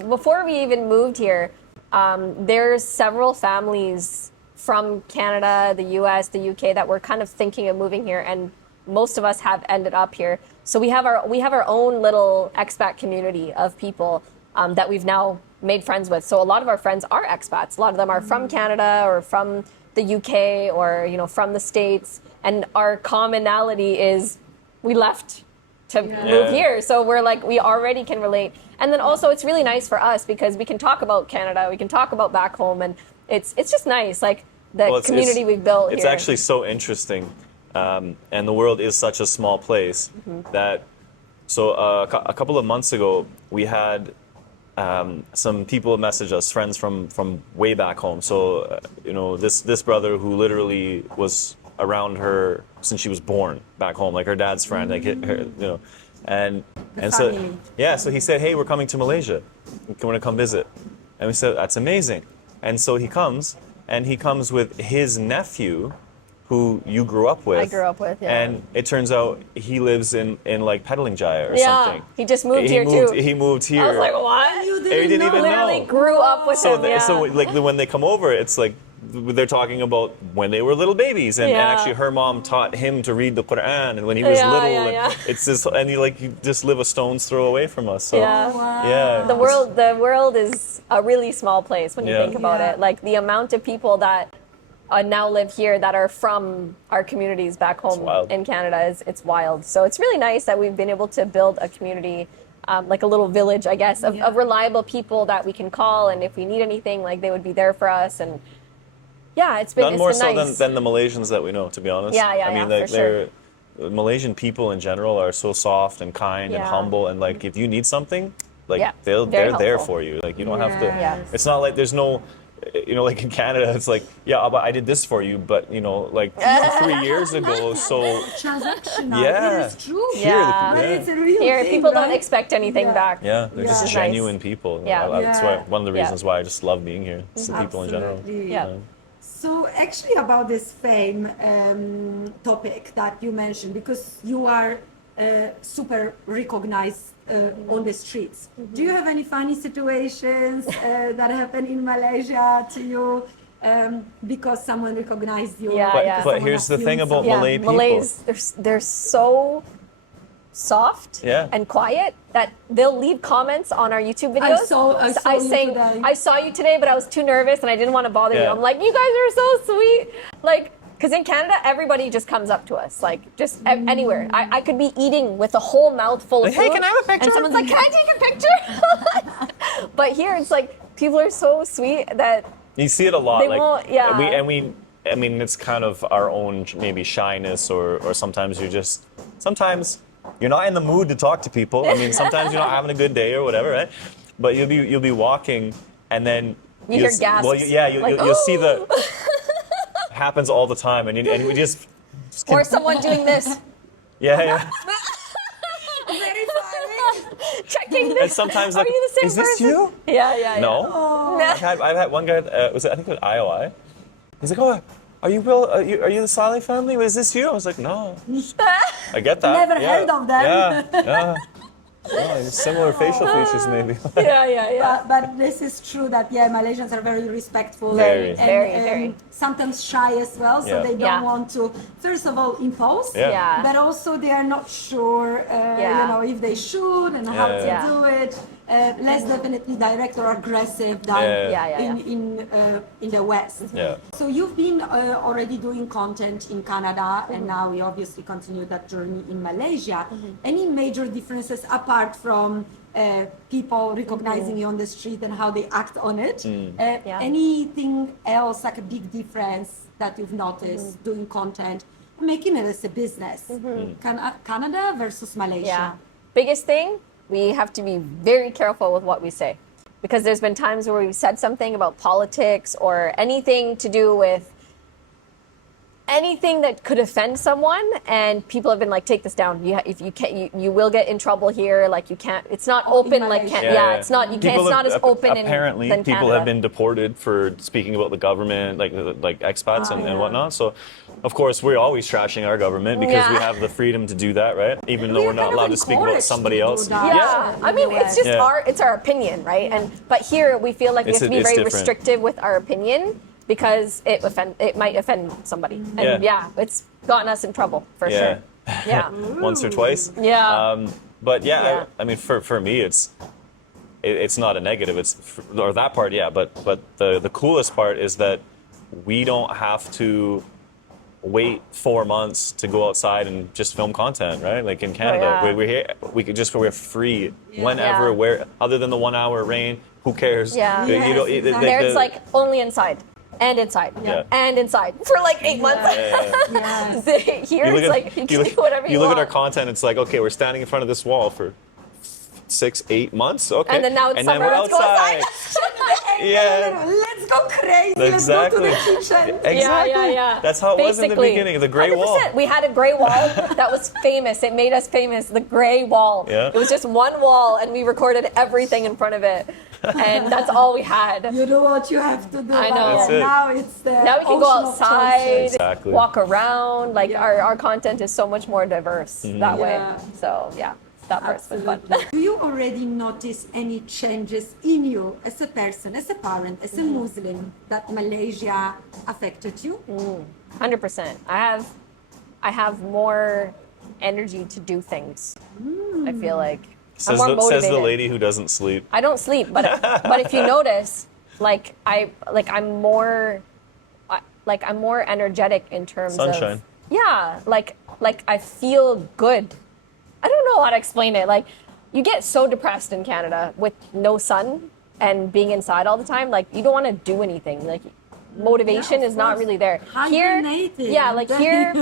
before we even moved here, there's several families from Canada, the US, the UK that were kind of thinking of moving here, and most of us have ended up here. So we have our own little expat community of people that we've now made friends with. So a lot of our friends are expats. A lot of them are from Canada or from the UK or, you know, from the States. And our commonality is we left to move here. So we're like, we already can relate. And then also it's really nice for us because we can talk about Canada, we can talk about back home, and it's just nice, like the community we've built here. It's actually so interesting. And the world is such a small place that, so a couple of months ago, we had some people message us, friends from way back home. So, you know, this brother who literally was around her since she was born back home, like her dad's friend, like her, you know, and so so he said, hey, we're coming to Malaysia. You want to come visit? And we said, that's amazing. And so he comes with his nephew, who you grew up with. I grew up with, yeah. And it turns out he lives in like Petaling Jaya or yeah, something. he just moved here too. He moved here. I was like, what? You He didn't even Literally know. grew up with him. So like when they come over, it's like they're talking about when they were little babies, and actually her mom taught him to read the Quran, and when he was little, and it's just, and you just live a stone's throw away from us. So The world is a really small place when you think about it. Like the amount of people that now live here that are from our communities back home in Canada it's wild. So it's really nice that we've been able to build a community, like a little village, I guess, of reliable people that we can call, and if we need anything, like they would be there for us. And it's been none more been so nice. than the Malaysians that we know, to be honest. I mean, for sure. Malaysian people in general are so soft and kind and humble, and like if you need something, like they're there for you. Like you don't have to. It's not like there's no. You know, like in Canada, it's like, but I did this for you, but you know, like 3 years ago, so transactional. Yeah. It is true. But it's a real here, thing, people right? don't expect anything back. they're just is genuine nice. people. Yeah. That's why one of the reasons why I just love being here. It's the people in general. Absolutely. Yeah. So actually about this fame topic that you mentioned, because you are super recognized on the streets. Do you have any funny situations that happen in Malaysia to you because someone recognized you? But here's the thing about Malay people. Malays, they're so soft and quiet that they'll leave comments on our YouTube videos. I saw you today, but I was too nervous and I didn't want to bother you. I'm like, you guys are so sweet. Like, because in Canada, everybody just comes up to us, like just anywhere. I could be eating with a whole mouthful of food. Hey, can I have a picture? And someone's like, can I take a picture? But here, it's like people are so sweet that you see it a lot. They like, won't, I mean, it's kind of our own maybe shyness, or sometimes you're not in the mood to talk to people. I mean, sometimes you're not having a good day or whatever, right? But you'll be walking, and then you hear gasps. Well, you'll see the happens all the time, and we just or someone doing this. Very funny. Checking this. And sometimes are you the same is this person? you? Yeah. No. Oh. I've had one guy. I think it was IOI. He's like, oh, are you Will? Are you the Saleh family? Is this you? I was like, no. I get that. Never heard of them. Yeah. Oh, similar facial features, maybe. But this is true that Malaysians are very respectful, very. Sometimes shy as well. So they don't want to, first of all, impose. But also they are not sure, if they should and how to do it. Less definitely direct or aggressive than in the West. So you've been already doing content in Canada, and now you obviously continue that journey in Malaysia. Any major differences apart from people recognizing you on the street and how they act on it? Anything else, like a big difference that you've noticed doing content, making it as a business? Canada versus Malaysia. Biggest thing, we have to be very careful with what we say, because there's been times where we've said something about politics or anything to do with anything that could offend someone, and people have been like, take this down. If you can't, you will get in trouble here. Like you can't. It's not open. Like it's not. You can't. It's not as open. Apparently, than people Canada. have been deported for speaking about the government, like expats and whatnot. So, of course, we're always trashing our government because we have the freedom to do that, right? Even though we're not allowed to speak about somebody else. I mean, it's just our opinion, right? But here we feel like we have to be very restrictive with our opinion, because it might offend somebody, and it's gotten us in trouble for sure. Once or twice. But I mean, for me, it's it's not a negative. Or that part, yeah. But the coolest part is that we don't have to wait 4 months to go outside and just film content, right? Like in Canada, yeah. we're here. We're free whenever, Yeah. where, other than the 1 hour rain. Who cares? Yeah. You Yes, don't- exactly. There's like only inside and inside Yeah. and inside for like 8 months. Yes. Here it's like you can do whatever you look want. at our content. It's like, okay, we're standing in front of this wall for 6-8 months. Okay, And then now it's and summer, then we're let's go outside. Yeah, Let's go crazy. exactly. Let's go to the kitchen. Exactly. Yeah. That's how it was in the Basically, beginning. The gray wall. 100%. We had a gray wall that was famous. It made us famous. The gray wall. Yeah. It was just one wall, and we recorded everything in front of it, and that's all we had. You do what you have to do. I know. but That's it. Now it's the Now we can go ocean of outside, choices. Exactly. walk around. Like Yeah. our content is so much more diverse that way. Yeah. So yeah, that part's been fun. Absolutely. Do you already notice any changes in you as a person, as a parent, as a Muslim, that Malaysia affected you? 100%. I have more energy to do things. I feel like I'm more motivated. Says the lady who doesn't sleep. I don't sleep, but if you notice, I'm more energetic in terms Sunshine. of like I feel good. I don't know how to explain it. Like you get so depressed in Canada with no sun and being inside all the time. Like you don't want to do anything. Like motivation Yeah, of is not course. really there. Here, Hibernating. yeah, like here,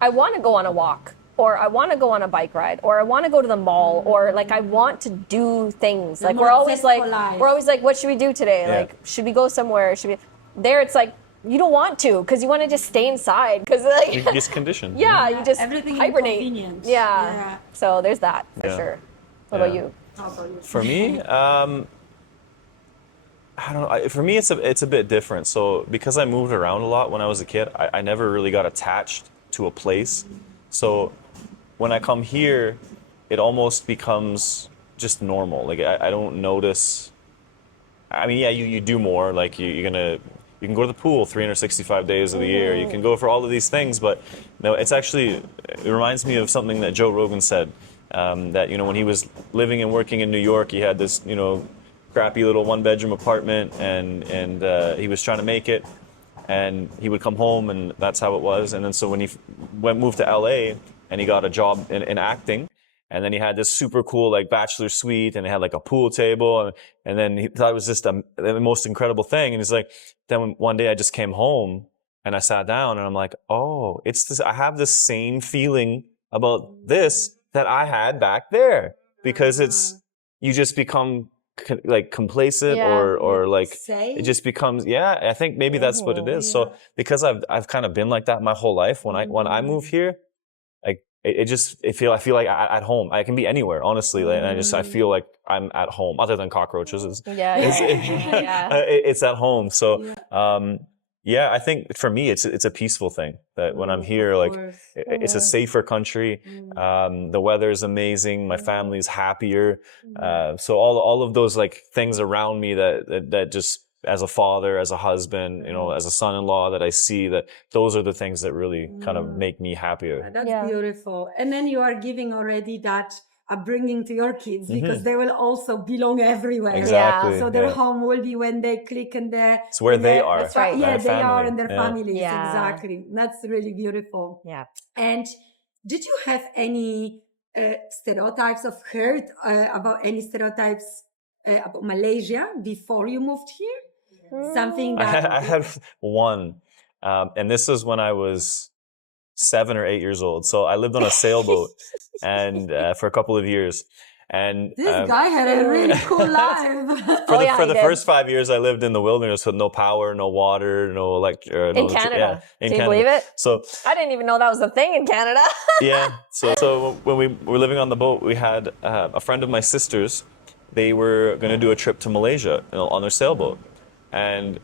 I want to go on a walk. Or I want to go on a bike ride, or I want to go to the mall, or like I want to do things. Like more set for life. we're always like, what should we do today? Yeah. Like, should we go somewhere? Should we? There, it's like you don't want to because you want to just stay inside because like You're just conditioned. yeah, you just Everything hibernate. inconvenient. Yeah. Yeah. So there's that for Yeah. sure. What about Yeah. you? How about you? For me, I don't know. For me, it's a bit different. So because I moved around a lot when I was a kid, I never really got attached to a place. So when I come here, it almost becomes just normal. Like I don't notice. I mean, yeah, you do more. Like you can go to the pool 365 days of the year. You can go for all of these things, but no, it reminds me of something that Joe Rogan said. That when he was living and working in New York, he had this crappy little 1-bedroom apartment, and he was trying to make it, and he would come home, and that's how it was. And then so when he moved to LA, and he got a job in acting, and then he had this super cool like bachelor suite, and it had like a pool table, and then he thought it was just the most incredible thing. And he's like, then one day I just came home and I sat down and I'm like, oh, it's this. I have the same feeling about this that I had back there, because you just become like complacent Yeah. or like Safe. it just becomes I think maybe that's what it is. So because I've kind of been like that my whole life, when I move here, like I feel like at home. I can be anywhere, honestly, like, and I feel like I'm at home, other than cockroaches. Yeah. It's at home. So I think for me it's a peaceful thing that when I'm here, like it's a safer country. The weather's amazing. My family's happier. So all of those like things around me that just, as a father, as a husband, as a son-in-law, that I see, that those are the things that really kind of make me happier. That's Yeah. beautiful. And then you are giving already that upbringing to your kids, because they will also belong everywhere. Exactly. So their yeah. home will be when they click in their. It's where in they their- are. That's right. Yeah, Their they are family. in their Yeah. families. Yeah. Exactly. That's really beautiful. Yeah. And did you have any stereotypes of heard about any stereotypes about Malaysia before you moved here? Something that I had one, and this was when I was 7 or 8 years old. So I lived on a sailboat and for a couple of years. And this guy had a really cool life. for the he did. first 5 years, I lived in the wilderness with no power, no water, no electric. In Canada. In Can you Canada. believe it? So I didn't even know that was a thing in Canada. yeah. So when we were living on the boat, we had a friend of my sister's. They were going to do a trip to Malaysia on their sailboat. And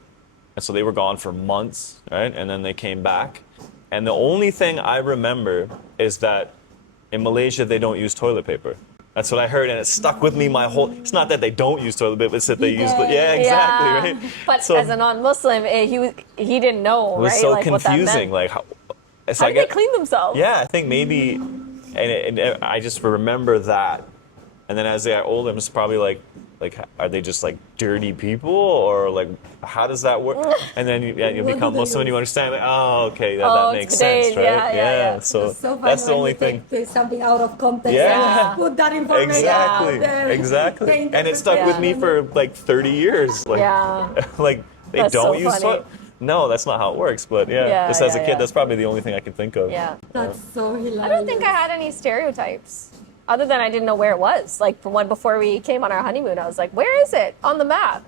so they were gone for months, right? And then they came back. And the only thing I remember is that in Malaysia, they don't use toilet paper. That's what I heard, and it stuck with me my whole... It's not that they don't use toilet paper, it's that they use... Yeah, exactly, Yeah. right? But So as a non-Muslim, he didn't know, it was right? so like, what that confusing. meant. Like, How did they clean themselves? Yeah, I think maybe... And I just remember that. And then as they got older, it was probably like like, are they just like dirty people, or like, how does that work? And then you What do become they Muslim and you use? understand, like, oh, okay, that Oh, makes it's sense, bidets, right? yeah. So It's so funny that's the when only you thing. take something out of context Yeah. and put that information Exactly, out there. exactly. The And it stuck with me interpretation for like 30 years. Like, Yeah. like they That's don't so use funny. No, that's not how it works. But yeah, Yeah, just as a yeah, kid, yeah. that's probably the only thing I can think of. Yeah. That's so hilarious. I don't think I had any stereotypes other than I didn't know where it was. Like from one before we came on our honeymoon, I was like, where is it on the map?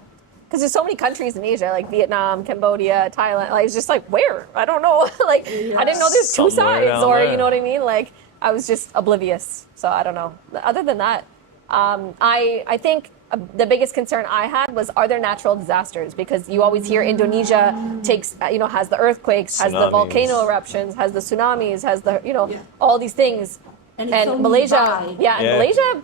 Because there's so many countries in Asia, like Vietnam, Cambodia, Thailand. Like, it's just like, where? I don't know. Like, I didn't know there's two Somewhere sides, down or there. you know what I mean? Like, I was just oblivious. So I don't know. Other than that, I think the biggest concern I had was, are there natural disasters? Because you always hear Indonesia takes, has the earthquakes, has the Tsunamis. volcano eruptions, has the tsunamis, has the, all these things. And it's only Malaysia, by. yeah, and Yeah. Malaysia,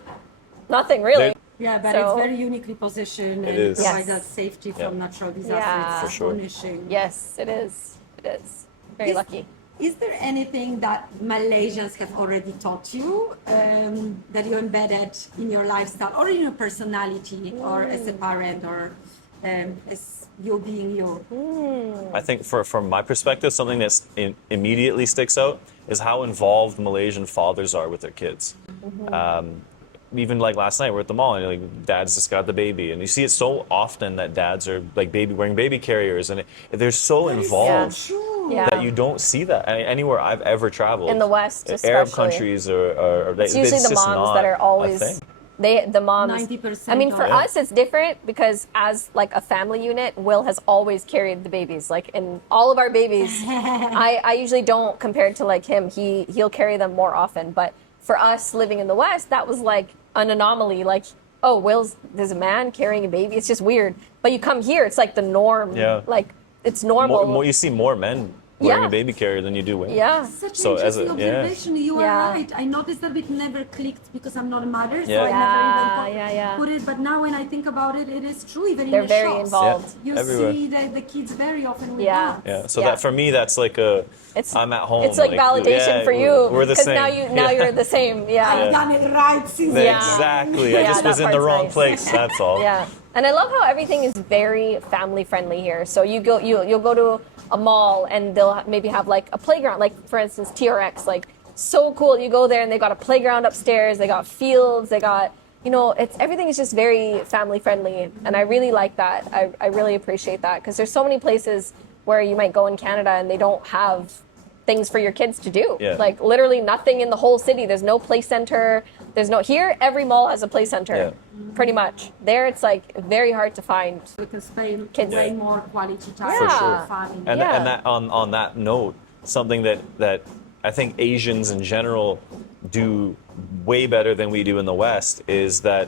nothing really. There- Yeah, but So- it's very uniquely positioned and is. provides Yes. us safety Yeah. from natural disasters. Yeah. It's For sure. astonishing. Yes, it is. It is. Very Is- lucky. Is there anything that Malaysians have already taught you that you embedded in your lifestyle or in your personality or as a parent or as you being you? I think from my perspective, something that's immediately sticks out is how involved Malaysian fathers are with their kids. Even like last night, we're at the mall and like dad's just got the baby, and you see it so often that dads are like wearing baby carriers, and they're so involved True. Yeah. that you don't see that anywhere I've ever traveled. In the West, Arab especially. countries are It's usually the just moms not that are a always thing. the moms. 90% I mean, for of- us, it's different because as like a family unit, Will has always carried the babies. Like in all of our babies, I usually don't compared to like him. He'll carry them more often. But for us living in the West, that was like an anomaly. Like, oh, there's a man carrying a baby. It's just weird. But you come here, it's like the norm. Yeah. Like it's normal. You see more men wearing Yeah. a baby carrier than you do women. Yeah. Such So an as a- interesting observation. You are Yeah. right. I noticed that it never clicked because I'm not a mother, so Yeah. I never Yeah, even yeah. put it. But now when I think about it, it is true. Even They're in the very shops, involved. you Everywhere. see the kids very often with Yeah. us. Yeah. So Yeah. that for me, that's like I'm at home. It's like validation yeah, for you We're the same. now you're the same. Yeah. I've done it right since Yeah. Exactly. I Yeah, just that was in the part's wrong nice. place. That's all. Yeah, and I love how everything is very family friendly here. So you'll go to a mall and they'll maybe have like a playground, like for instance TRX, like so cool. You go there and they got a playground upstairs. They got fields. They got everything is just very family friendly, and I really like that. I really appreciate that because there's so many places where you might go in Canada and they don't have things for your kids to do. Yeah. Like literally nothing in the whole city. There's no play center. Here every mall has a play center. Yeah. Pretty much. There it's like very hard to find. We can spend Kids. way Yeah. more quality time For with sure. family. And, Yeah. and that on that note, something that I think Asians in general do way better than we do in the West is that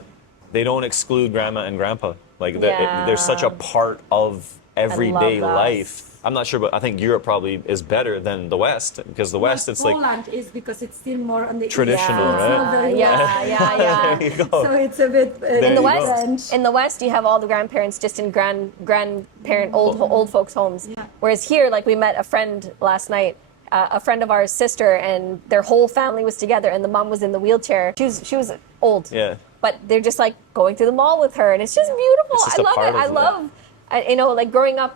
they don't exclude grandma and grandpa. Like Yeah. they're such a part of everyday that. life. I'm not sure, but I think Europe probably is better than the West because the West it's like Poland is because it's still more on the Traditional, east. It's right? not very Yeah. there you go. So it's a bit There In the you West, go. different. in the West, you have all the grandparents just in grandparent old folks' homes. Yeah. Whereas here, like we met a friend last night, a friend of ours' sister, and their whole family was together, and the mom was in the wheelchair. She was old. Yeah. But they're just like going through the mall with her, and it's just beautiful. It's just I a love part it. I of it. love, like growing up.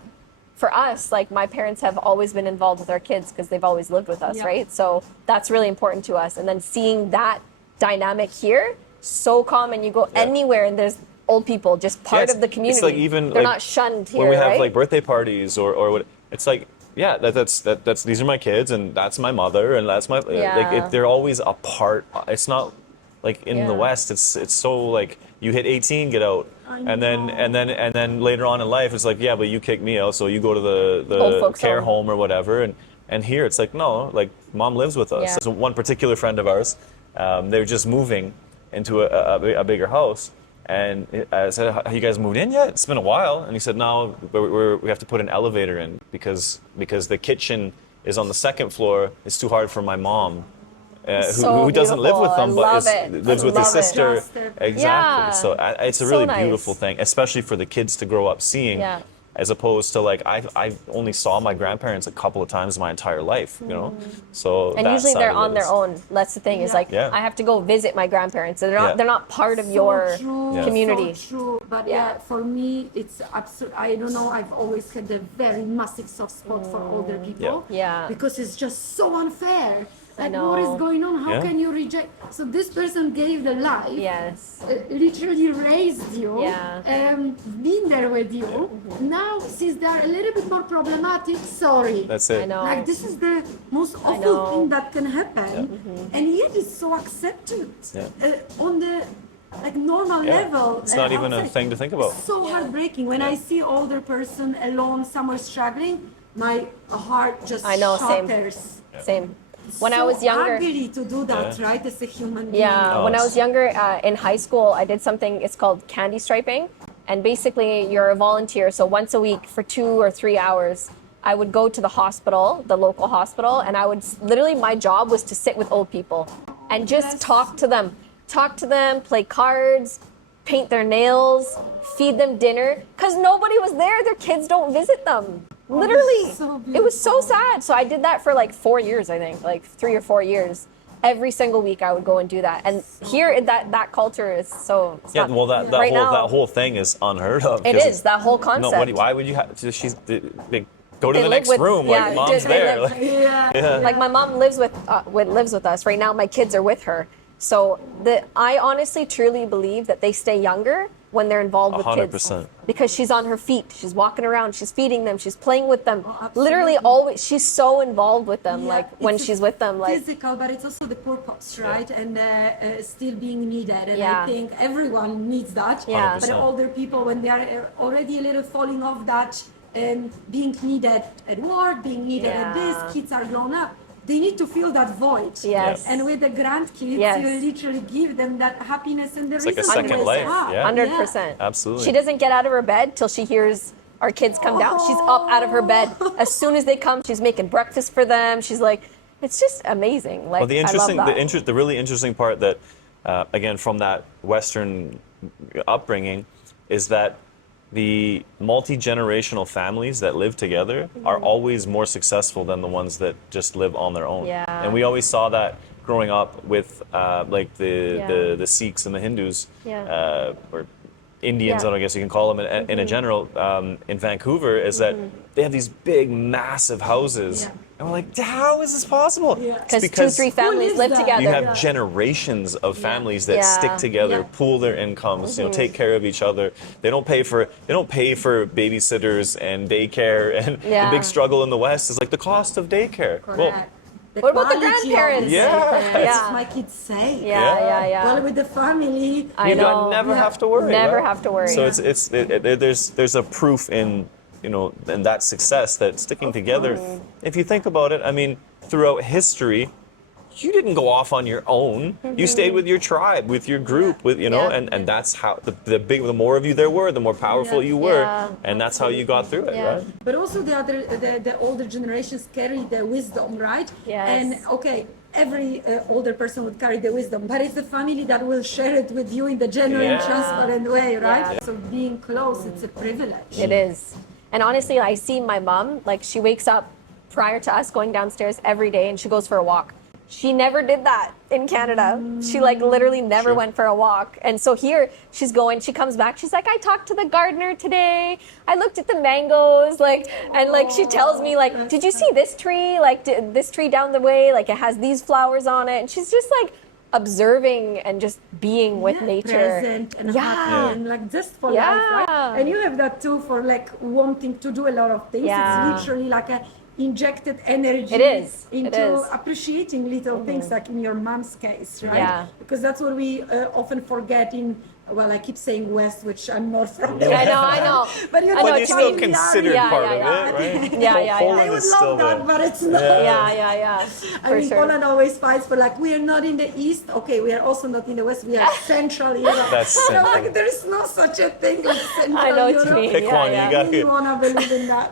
For us, like my parents have always been involved with our kids because they've always lived with us, Yeah. right? So that's really important to us. And then seeing that dynamic here, so common. You go Yeah. anywhere and there's old people, just part it's- of the community. It's like even they're like, not shunned here, when we have right? like birthday parties or what. It's like that's these are my kids and that's my mother and that's my Yeah. they're always a part. It's not like in the Yeah. West. It's so like you hit 18, get out. I And then later on in life, it's like, yeah, but you kicked me out, so you go to Old the folks' care home. home or whatever. And here it's like, no, like mom lives with us. Yeah. So one particular friend of ours, they're just moving into a bigger house. And I said, have you guys moved in yet? It's been a while. And he said, no, we have to put an elevator in because the kitchen is on the second floor. It's too hard for my mom. So Who doesn't live with beautiful. them, I but love it. lives I with his love it. sister. Just Exactly. Yeah. So it's a So really nice. beautiful thing, especially for the kids to grow up seeing. Yeah. as opposed to like I only saw my grandparents a couple of times in my entire life, you know. So And that usually side they're of it on their is- own. That's the thing. Is like Yeah. I have to go visit my grandparents. Yeah. They're not part of your true, community. So true. But Yeah. yeah, for me, it's absolute. I don't know. I've always had a very massive soft spot for older people. Yeah. Because it's just so unfair. Like, know. what is going on? How Yeah. can you reject? So this person gave the life. Yes. Literally raised you, Yeah. been there with you. Now, since they are a little bit more problematic, sorry. That's it. I know. Like this is the most know. awful thing that can happen, and yet it's so accepted on the like normal Yeah. level. It's not even a outside. thing to think about. It's so heartbreaking when I see older person alone somewhere struggling. My heart just I know, same. shatters. Same. When I So was younger. ugly to do that, right? As a human being. Yeah, Oh, when I it's- was younger in high school, I did something, it's called candy striping. And basically, you're a volunteer. So once a week for 2 or 3 hours, I would go to the hospital, the local hospital, and I would literally, my job was to sit with old people and just talk to them. Talk to them, play cards, paint their nails, feed them dinner. Because nobody was there. Their kids don't visit them. Literally. so It was so beautiful. sad. So I did that for like 4 years, I think, like 3 or 4 years. Every single week I would go and do that. And here that culture is so it's Yeah, not- well, that right whole now, that whole thing is unheard of. it 'cause is that whole No, concept. why would you have? They go to They the live next with- room. yeah, Like mom's they there. live- Like, Yeah. Like my mom lives with us right now. My kids are with her. So I honestly truly believe that they stay younger when they're involved with 100%. kids because she's on her feet, she's walking around, she's feeding them, she's playing with them. absolutely. Literally always, she's so involved with them. Yeah, like when it's she's with them, like physical, but it's also the purpose, right? And still being needed. And Yeah. I think everyone needs that. Yeah. But 100%. older people, when they are already a little falling off that, being needed at work, being needed at Yeah. this, kids are grown up. They need to fill that void. Yes. And with the grandkids, Yes. you literally give them that happiness and the like a reason second to life, wake up. yeah. 100%. Absolutely. She doesn't get out of her bed till she hears our kids come down. She's up out of her bed. As soon as they come, she's making breakfast for them. She's like, it's just amazing. Like, Well, the interesting, I love that. the really interesting part that, again, from that Western upbringing, is that the multi-generational families that live together are always more successful than the ones that just live on their own. Yeah. And we always saw that growing up with like Yeah. the Sikhs and the Hindus, Yeah. or Indians, Yeah. I guess you can call them in a general, in Vancouver, is that they have these big, massive houses. Yeah. And we're like, how is this possible? Yeah. It's Because 2-3 families is live that? together. you have Yeah. generations of families that Yeah. stick together, Yeah. pool their incomes, take care of each other. They don't pay for babysitters and daycare. And Yeah. the big struggle in the West is like the cost of daycare. Well, Correct. What about the quality of grandparents? the Yeah. daycare, Yeah. as my kids say. yeah. Well, with the family, I you know. never Yeah. have to worry. Never right? have to worry. So there's a proof in in that success that sticking together. If you think about it, I mean, throughout history, you didn't go off on your own. You stayed with your tribe, with your group, with Yeah. and that's how the more of you there were, the more powerful Yeah. you were, Yeah. and that's how you got through it, Yeah. right? but also the older generations carry the wisdom, right? Yes. And okay, every older person would carry the wisdom, but it's the family that will share it with you in the genuine, Yeah. transparent way, right? Yeah. So being close, it's a privilege. It is. And honestly, I see my mom, like she wakes up prior to us going downstairs every day and she goes for a walk. She never did that in Canada. She like literally never Sure. went for a walk. And so here she's going, she comes back, she's like, I talked to the gardener today. I looked at the mangoes, like, and like she tells me like, did you see this tree? Like this tree down the way, like it has these flowers on it. And she's just like observing and just being with nature. Present and Yeah. happy and like just for Yeah. life, right? And you have that too for like wanting to do a lot of things. Yeah. It's literally like a injected energy It is. It into is. appreciating little things, like in your mom's case, right? Yeah. Because that's what we often forget in. Well, I keep saying West, which I'm not from the I West. know, I know. But you I know, know But what you you still mean. considered Yeah, part yeah, of yeah. it, right? Yeah, yeah, yeah. Poland I would is still love that, there. but it's not. Yeah, I for mean, sure. Poland always fights for like, we are not in the East. Okay, we are also not in the West. We are Central Europe. That's So simple. like, there is no such a thing like Central I know what you Europe. mean. Pick Yeah, one, yeah. you got You wanna believe in that?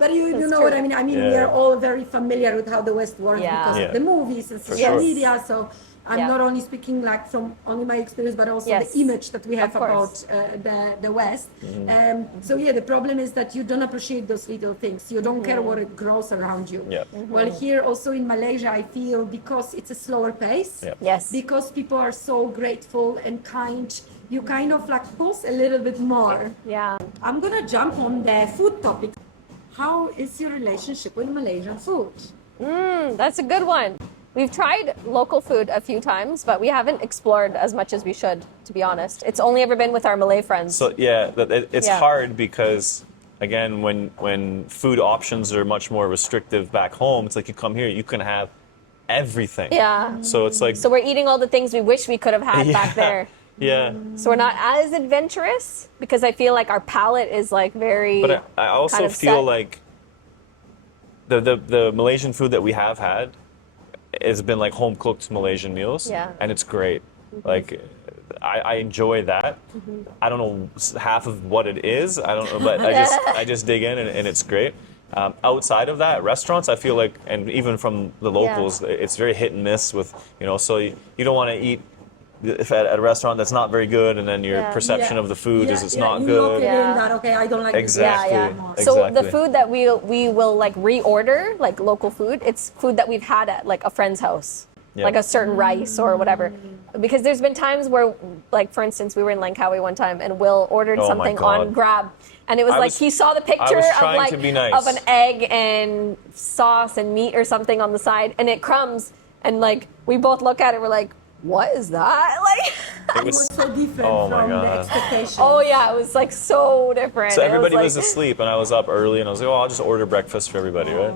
But you That's know true. what I mean. I mean, we Yeah. are all very familiar with how the West works Yeah. because Yeah. of the movies and social sure. media. So I'm Yeah. not only speaking like from only my experience, but also Yes. the image that we have Of course. about the West. So yeah, the problem is that you don't appreciate those little things. You don't care what it grows around you. Yeah. Well, here also in Malaysia, I feel because it's a slower pace. Yeah. Yes. Because people are so grateful and kind, you kind of like pulse a little bit more. Yeah. I'm gonna jump on the food topic. How is your relationship with Malaysian food? That's a good one. We've tried local food a few times, but we haven't explored as much as we should, to be honest. It's only ever been with our Malay friends. So yeah, it's Yeah. hard because again, when food options are much more restrictive back home, it's like you come here, you can have everything. Yeah. So it's like So we're eating all the things we wish we could have had back Yeah. there. yeah. So we're not as adventurous because I feel like our palate is like very. But I also kind of feel set. like the Malaysian food that we have had has been like home cooked Malaysian meals, Yeah. and it's great. Like I enjoy that. I don't know half of what it is. I don't know, but I just dig in and it's great. Outside of that, restaurants, I feel like, and even from the locals, it's very hit and miss with, so you don't want to eat if at a restaurant that's not very good, and then your Yeah. perception of the food is it's not you good. look at it Yeah. in that, okay, I don't like Exactly. Yeah, yeah. So the Exactly. food that we will like reorder, like local food, it's food that we've had at like a friend's house, Yeah. like a certain rice or whatever. Because there's been times where, like for instance, we were in Langkawi one time and Will ordered Oh my something God. on Grab, and it was I like was- he saw the picture of trying like to be nice. of an egg and sauce and meat or something on the side, and it crumbs, and like we both look at it, we're like, what is that? Like. It It was was so different Oh my from the God. expectations. Oh yeah, it was like so different. So It everybody was like- asleep, and I was up early, and I was like, "Oh, I'll just order breakfast for everybody, right?"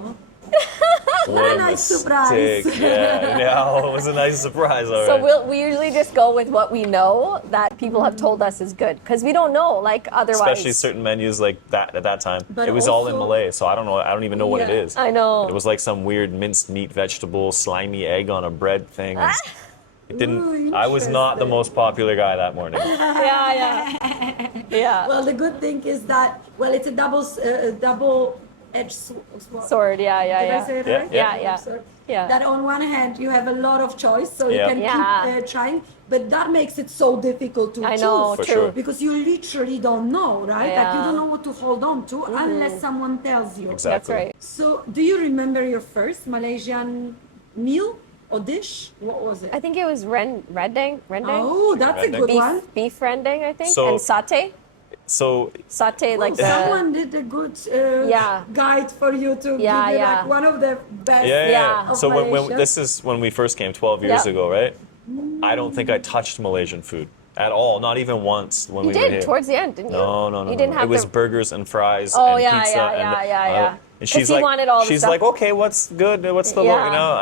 What a nice surprise. Yeah, it was a nice surprise. All So right. we usually just go with what we know that people have told us is good because we don't know like otherwise. Especially certain menus like that at that time. But It was all in also- Malay, so I don't know. I don't even know what it Yeah. is. I know. It was like some weird minced meat, vegetable, slimy egg on a bread thing. It didn't. Ooh, I was not the interesting. most popular guy that morning. Yeah, yeah, yeah. Well, the good thing is that, well, it's a double-edged sword. Sword. Yeah, yeah, Did I yeah. say it Yeah, right? yeah. Yeah. Sword. Yeah. That on one hand you have a lot of choice, so you Yeah. can Yeah. keep trying, but that makes it so difficult to I choose. know. For True. sure. Because you literally don't know, right? Like you Yeah. Mm-hmm. don't know what to hold on to unless someone tells you. Exactly. That's right. So, do you remember your first Malaysian meal or dish? What was it? I think it was rendang. Oh, that's a Rendang. good one. Beef rendang, I think, So- and satay. So Satay, like Oh, the. someone did a good Yeah. guide for you to Yeah, give you yeah. like one of the best. Yeah. Of So when Malaysia. this is when we first came 12 years Yeah. ago, right? I don't think I touched Malaysian food at all, not even once when You we were did here. towards the end, didn't you? No. You didn't have It was the. burgers and fries Oh, and yeah, pizza. yeah, and, yeah. And 'Cause she's he like, wanted all the she's stuff. like, okay, what's good? What's the Yeah.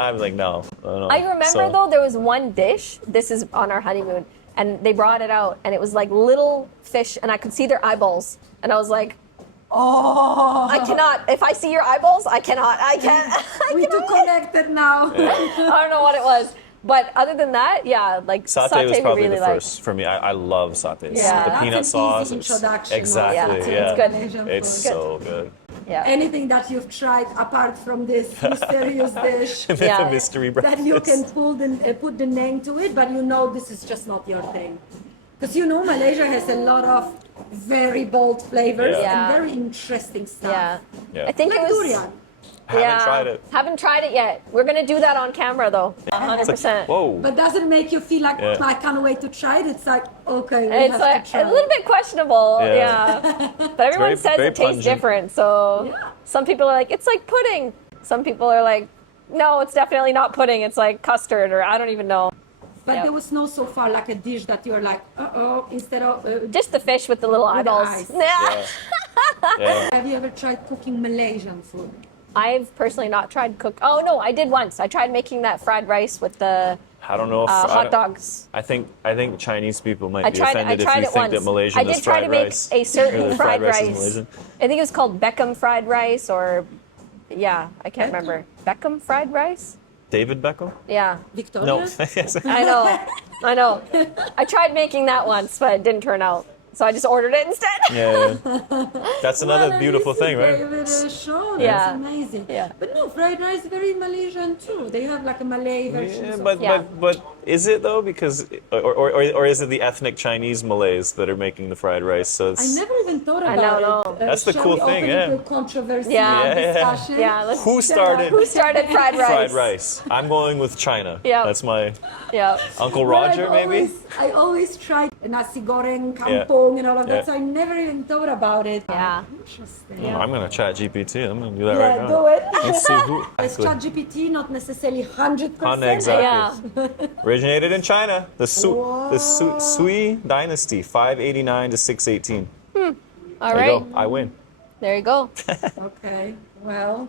I was like, no. I remember So- though there was one dish. This is on our honeymoon, and they brought it out, and it was like little fish, and I could see their eyeballs, and I was like, oh, I cannot. If I see your eyeballs, I cannot. I can't. I we too cannot. connected now. I don't know what it was, but other than that, yeah, like Satay was we probably really the like. first for me. I love satay. Yeah. The That's peanut an sauce. easy introduction, Exactly. Yeah, Yeah. it's good. Malaysian It's food. so good. Yeah. Anything that you've tried apart from this mysterious dish Yeah. The mystery breakfast. that you can put the name to it, but you know this is just not your thing. Because you know Malaysia has a lot of very bold flavors Yeah. Yeah. and very interesting stuff. Yeah. Yeah. I think Like it was. durian. Haven't tried it. Haven't tried it yet. We're gonna do that on camera though. 100%. Whoa. But does it make you feel like, Yeah. I can't wait to try it? It's like, okay, we It's have like to try a little bit questionable, Yeah. yeah. But everyone very- says very it tastes pungent. different. So some people are like, it's like pudding. Some people are like, no, it's definitely not pudding. It's like custard, or I don't even know. But Yeah. there was no so far like a dish that you're like, instead of, Just the fish with the little With the eyeballs. eyes. Yeah. Yeah. have you ever tried cooking Malaysian food? I've personally not tried cook. Oh no, I did once. I tried making that fried rice with the I don't know if I hot don't- dogs. I think Chinese people might I be tried offended it if you think once. that Malaysian I did is try fried to make rice. a certain Or fried is rice. Malaysian. I think it was called Beckham fried rice, or yeah, I can't remember. Beckham fried rice? David Beckham? Yeah. Victoria? No. Yes. I know. I tried making that once, but it didn't turn out. So I just ordered it instead. Yeah. That's another Well, beautiful at least thing, you right? gave it a show. That's Yeah. amazing. Yeah. But no, fried rice is very Malaysian too. They have like a Malay version. Yeah, of- but Yeah. but Is it though? Because or is it the ethnic Chinese Malays that are making the fried rice? So I it's never even thought I about know. it. That's the Shall cool we thing, open yeah. into a controversy Yeah. discussion? Yeah, let's, who started who started fried rice? fried rice? I'm going with China. Yeah. That's my Yeah. Uncle Well, Roger, maybe. I always tried nasi goreng, kampung, and all of that, Yeah. so I never even thought about it. Yeah. Interesting. I'm gonna chat GPT. I'm gonna do that Yeah, right now. do it. Let's see who. It's ChatGPT, not necessarily 100%. Exactly. Yeah. Originated in China. The Wow. Sui Dynasty, 589 to 618. All There right. you go. I win. There you go. Okay, well,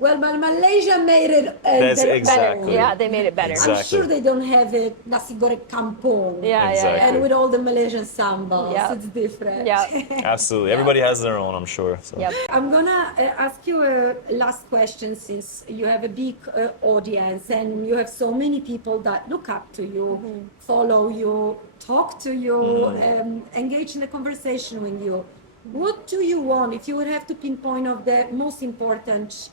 but Malaysia made it That's their exactly. own. Yeah, they made it better. Exactly. I'm sure they don't have it nasi goreng kampung. Yeah, Exactly. And with all the Malaysian sambals, Yeah. it's different. Yeah. Absolutely. Everybody has their own, I'm sure. So. Yep. I'm gonna ask you a last question, since you have a big audience and you have so many people that look up to you, follow you, talk to you, engage in a conversation with you. What do you want, if you would have to pinpoint of the most important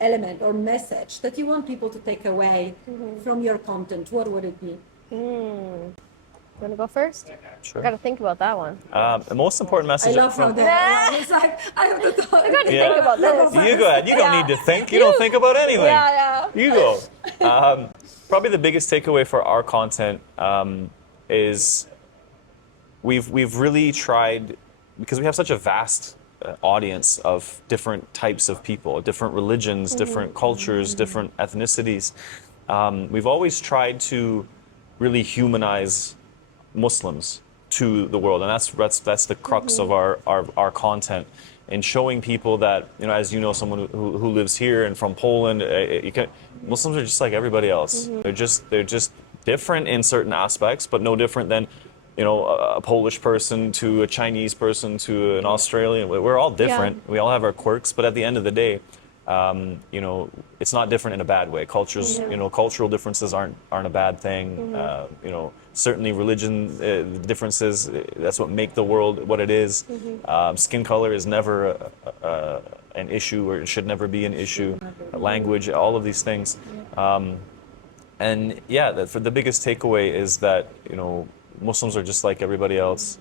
element or message that you want people to take away from your content, what would it be? You want to go first? Sure. I got to think about that one. The most important I message love how from that. It's like I have to talk. I got to Yeah. think about this. you go ahead. You don't Yeah. need to think. You don't think about anything. Yeah, yeah. You go. Probably the biggest takeaway for our content is we've really tried, because we have such a vast audience of different types of people, different religions, different cultures, different ethnicities. We've always tried to really humanize Muslims to the world, and that's the crux of our content, in showing people that, you know, as you know, someone who lives here and from Poland, Muslims are just like everybody else. They're just different in certain aspects, but no different than, you know, a Polish person to a Chinese person to an Australian. We're all different. Yeah. We all have our quirks, but at the end of the day, you know, it's not different in a bad way. Cultures, you know, cultural differences aren't a bad thing. You know, certainly religion differences, that's what make the world what it is. Skin color is never an issue, or it should never be an issue. Language, all of these things. And yeah, for the biggest takeaway is that, you know, Muslims are just like everybody else.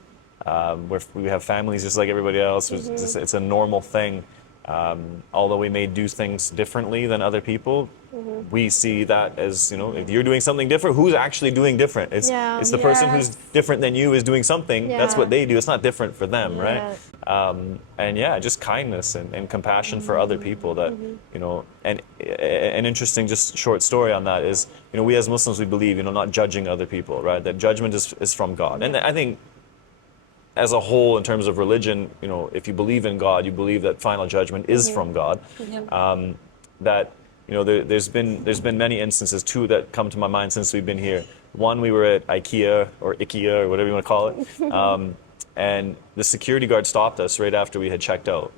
We have families just like everybody else. It's a normal thing. Although we may do things differently than other people, we see that as, you know, if you're doing something different, who's actually doing different? It's the person who's different than you is doing something. That's what they do. It's not different for them, right? And yeah, just kindness and compassion for other people. That, you know, and an interesting just short story on that is, you know, we as Muslims, we believe, you know, not judging other people, right? That judgment is from God. And I think, as a whole, in terms of religion, you know, if you believe in God, you believe that final judgment is from God. That, you know, there's been many instances, two that come to my mind since we've been here. One, we were at IKEA or whatever you want to call it, and the security guard stopped us right after we had checked out,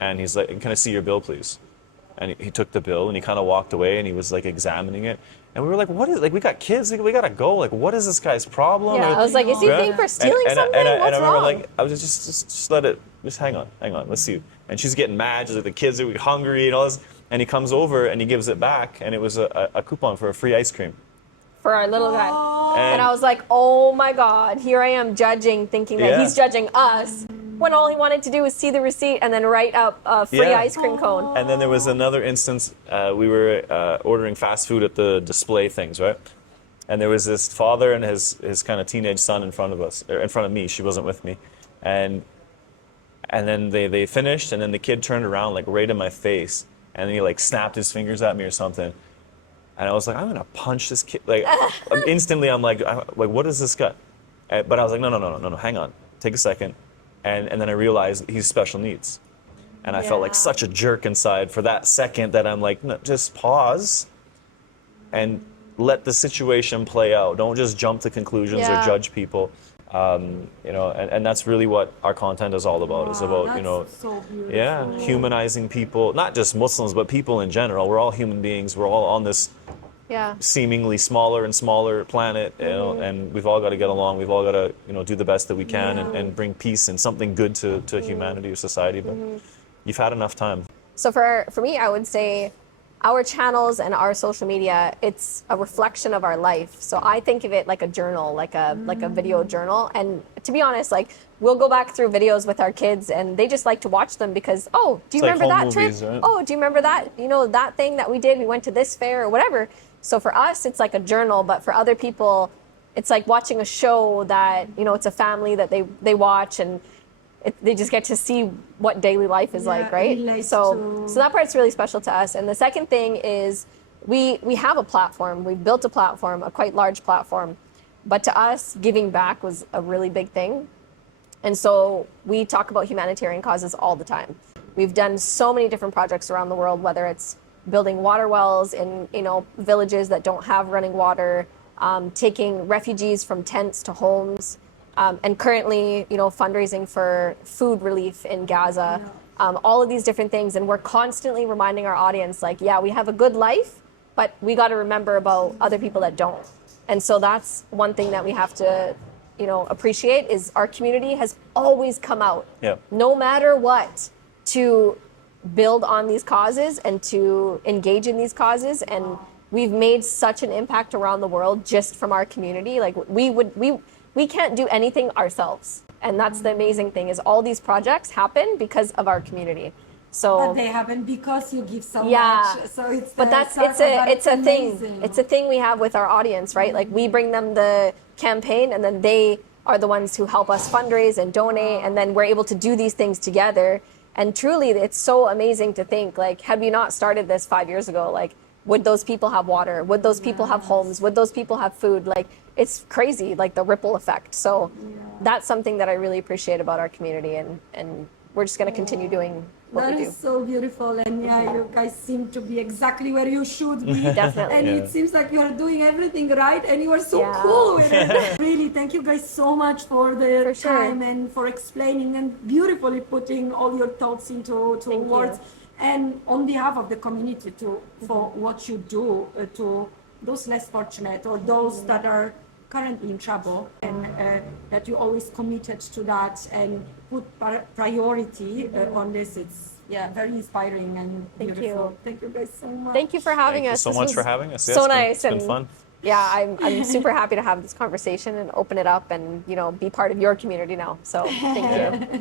and he's like, "Can I see your bill, please?" And he took the bill and he kind of walked away, and he was like examining it. And we were like, what is, like, we got kids, we gotta go. Like, what is this guy's problem? Yeah, I was like, is he paying for stealing something? And I What's remember, wrong? like, I was just let it, just hang on, let's see. And she's getting mad, she's like, the kids are hungry and all this. And he comes over and he gives it back, and it was a coupon for a free ice cream. For our little guy. And I was like, oh my God, here I am judging, thinking that he's judging us, when all he wanted to do was see the receipt and then write up a free ice cream cone. And then there was another instance, we were ordering fast food at the display things, right? And there was this father and his kind of teenage son in front of us, or in front of me. She wasn't with me. And then they finished, and then the kid turned around, like, right in my face, and then he, like, snapped his fingers at me or something. And I was like, I'm gonna punch this kid. Like, instantly, I'm like, what is this guy? But I was like, no, hang on, take a second. And then I realized he's special needs. And I felt like such a jerk inside for that second, that I'm like, no, just pause and let the situation play out. Don't just jump to conclusions or judge people. You know, and that's really what our content is all about. It's about, you know, so beautiful. humanizing people, not just Muslims, but people in general. We're all human beings. We're all on this seemingly smaller and smaller planet, you know, and we've all got to get along. We've all got to, you know, do the best that we can and bring peace and something good to humanity or society. But you've had enough time. So for me, I would say our channels and our social media, it's a reflection of our life. So I think of it like a journal, like a video journal. And to be honest, like we'll go back through videos with our kids and they just like to watch them because, oh, do you It's like remember that home trip? movies, right? Oh, do you remember that, that thing that we did? We went to this fair or whatever. So for us, it's like a journal, but for other people, it's like watching a show that, it's a family that they watch and they just get to see what daily life is like, right? So that part's really special to us. And the second thing is we have a platform. We built a platform, a quite large platform. But to us, giving back was a really big thing. And so we talk about humanitarian causes all the time. We've done so many different projects around the world, whether it's building water wells in villages that don't have running water, taking refugees from tents to homes, and currently, fundraising for food relief in Gaza, all of these different things. And we're constantly reminding our audience, like, yeah, we have a good life, but we got to remember about other people that don't. And so that's one thing that we have to, appreciate is our community has always come out, no matter what, to build on these causes and to engage in these causes. And we've made such an impact around the world just from our community. Like we can't do anything ourselves. And that's the amazing thing is all these projects happen because of our community. So but they happen because you give so yeah, much. So it's but it's a thing. It's a thing we have with our audience, right? Like we bring them the campaign and then they are the ones who help us fundraise and donate and then we're able to do these things together. And truly it's so amazing to think like had we not started this 5 years ago, like would those people have water? Would those people have homes? Would those people have food? Like it's crazy, like the ripple effect. So that's something that I really appreciate about our community and we're just going to continue doing what we do. That is so beautiful, and you guys seem to be exactly where you should be. Definitely. And it seems like you are doing everything right, and you are so cool with it. Really, thank you guys so much for the time and for explaining and beautifully putting all your thoughts into words. And on behalf of the community, for what you do to those less fortunate or those that are currently in trouble, and that you always committed to that and put priority on this. It's very inspiring and beautiful. Thank you guys so much. Thank you for having us. Thank you so much for having us. So nice. It's been fun. Yeah, I'm super happy to have this conversation and open it up and be part of your community now. So thank you.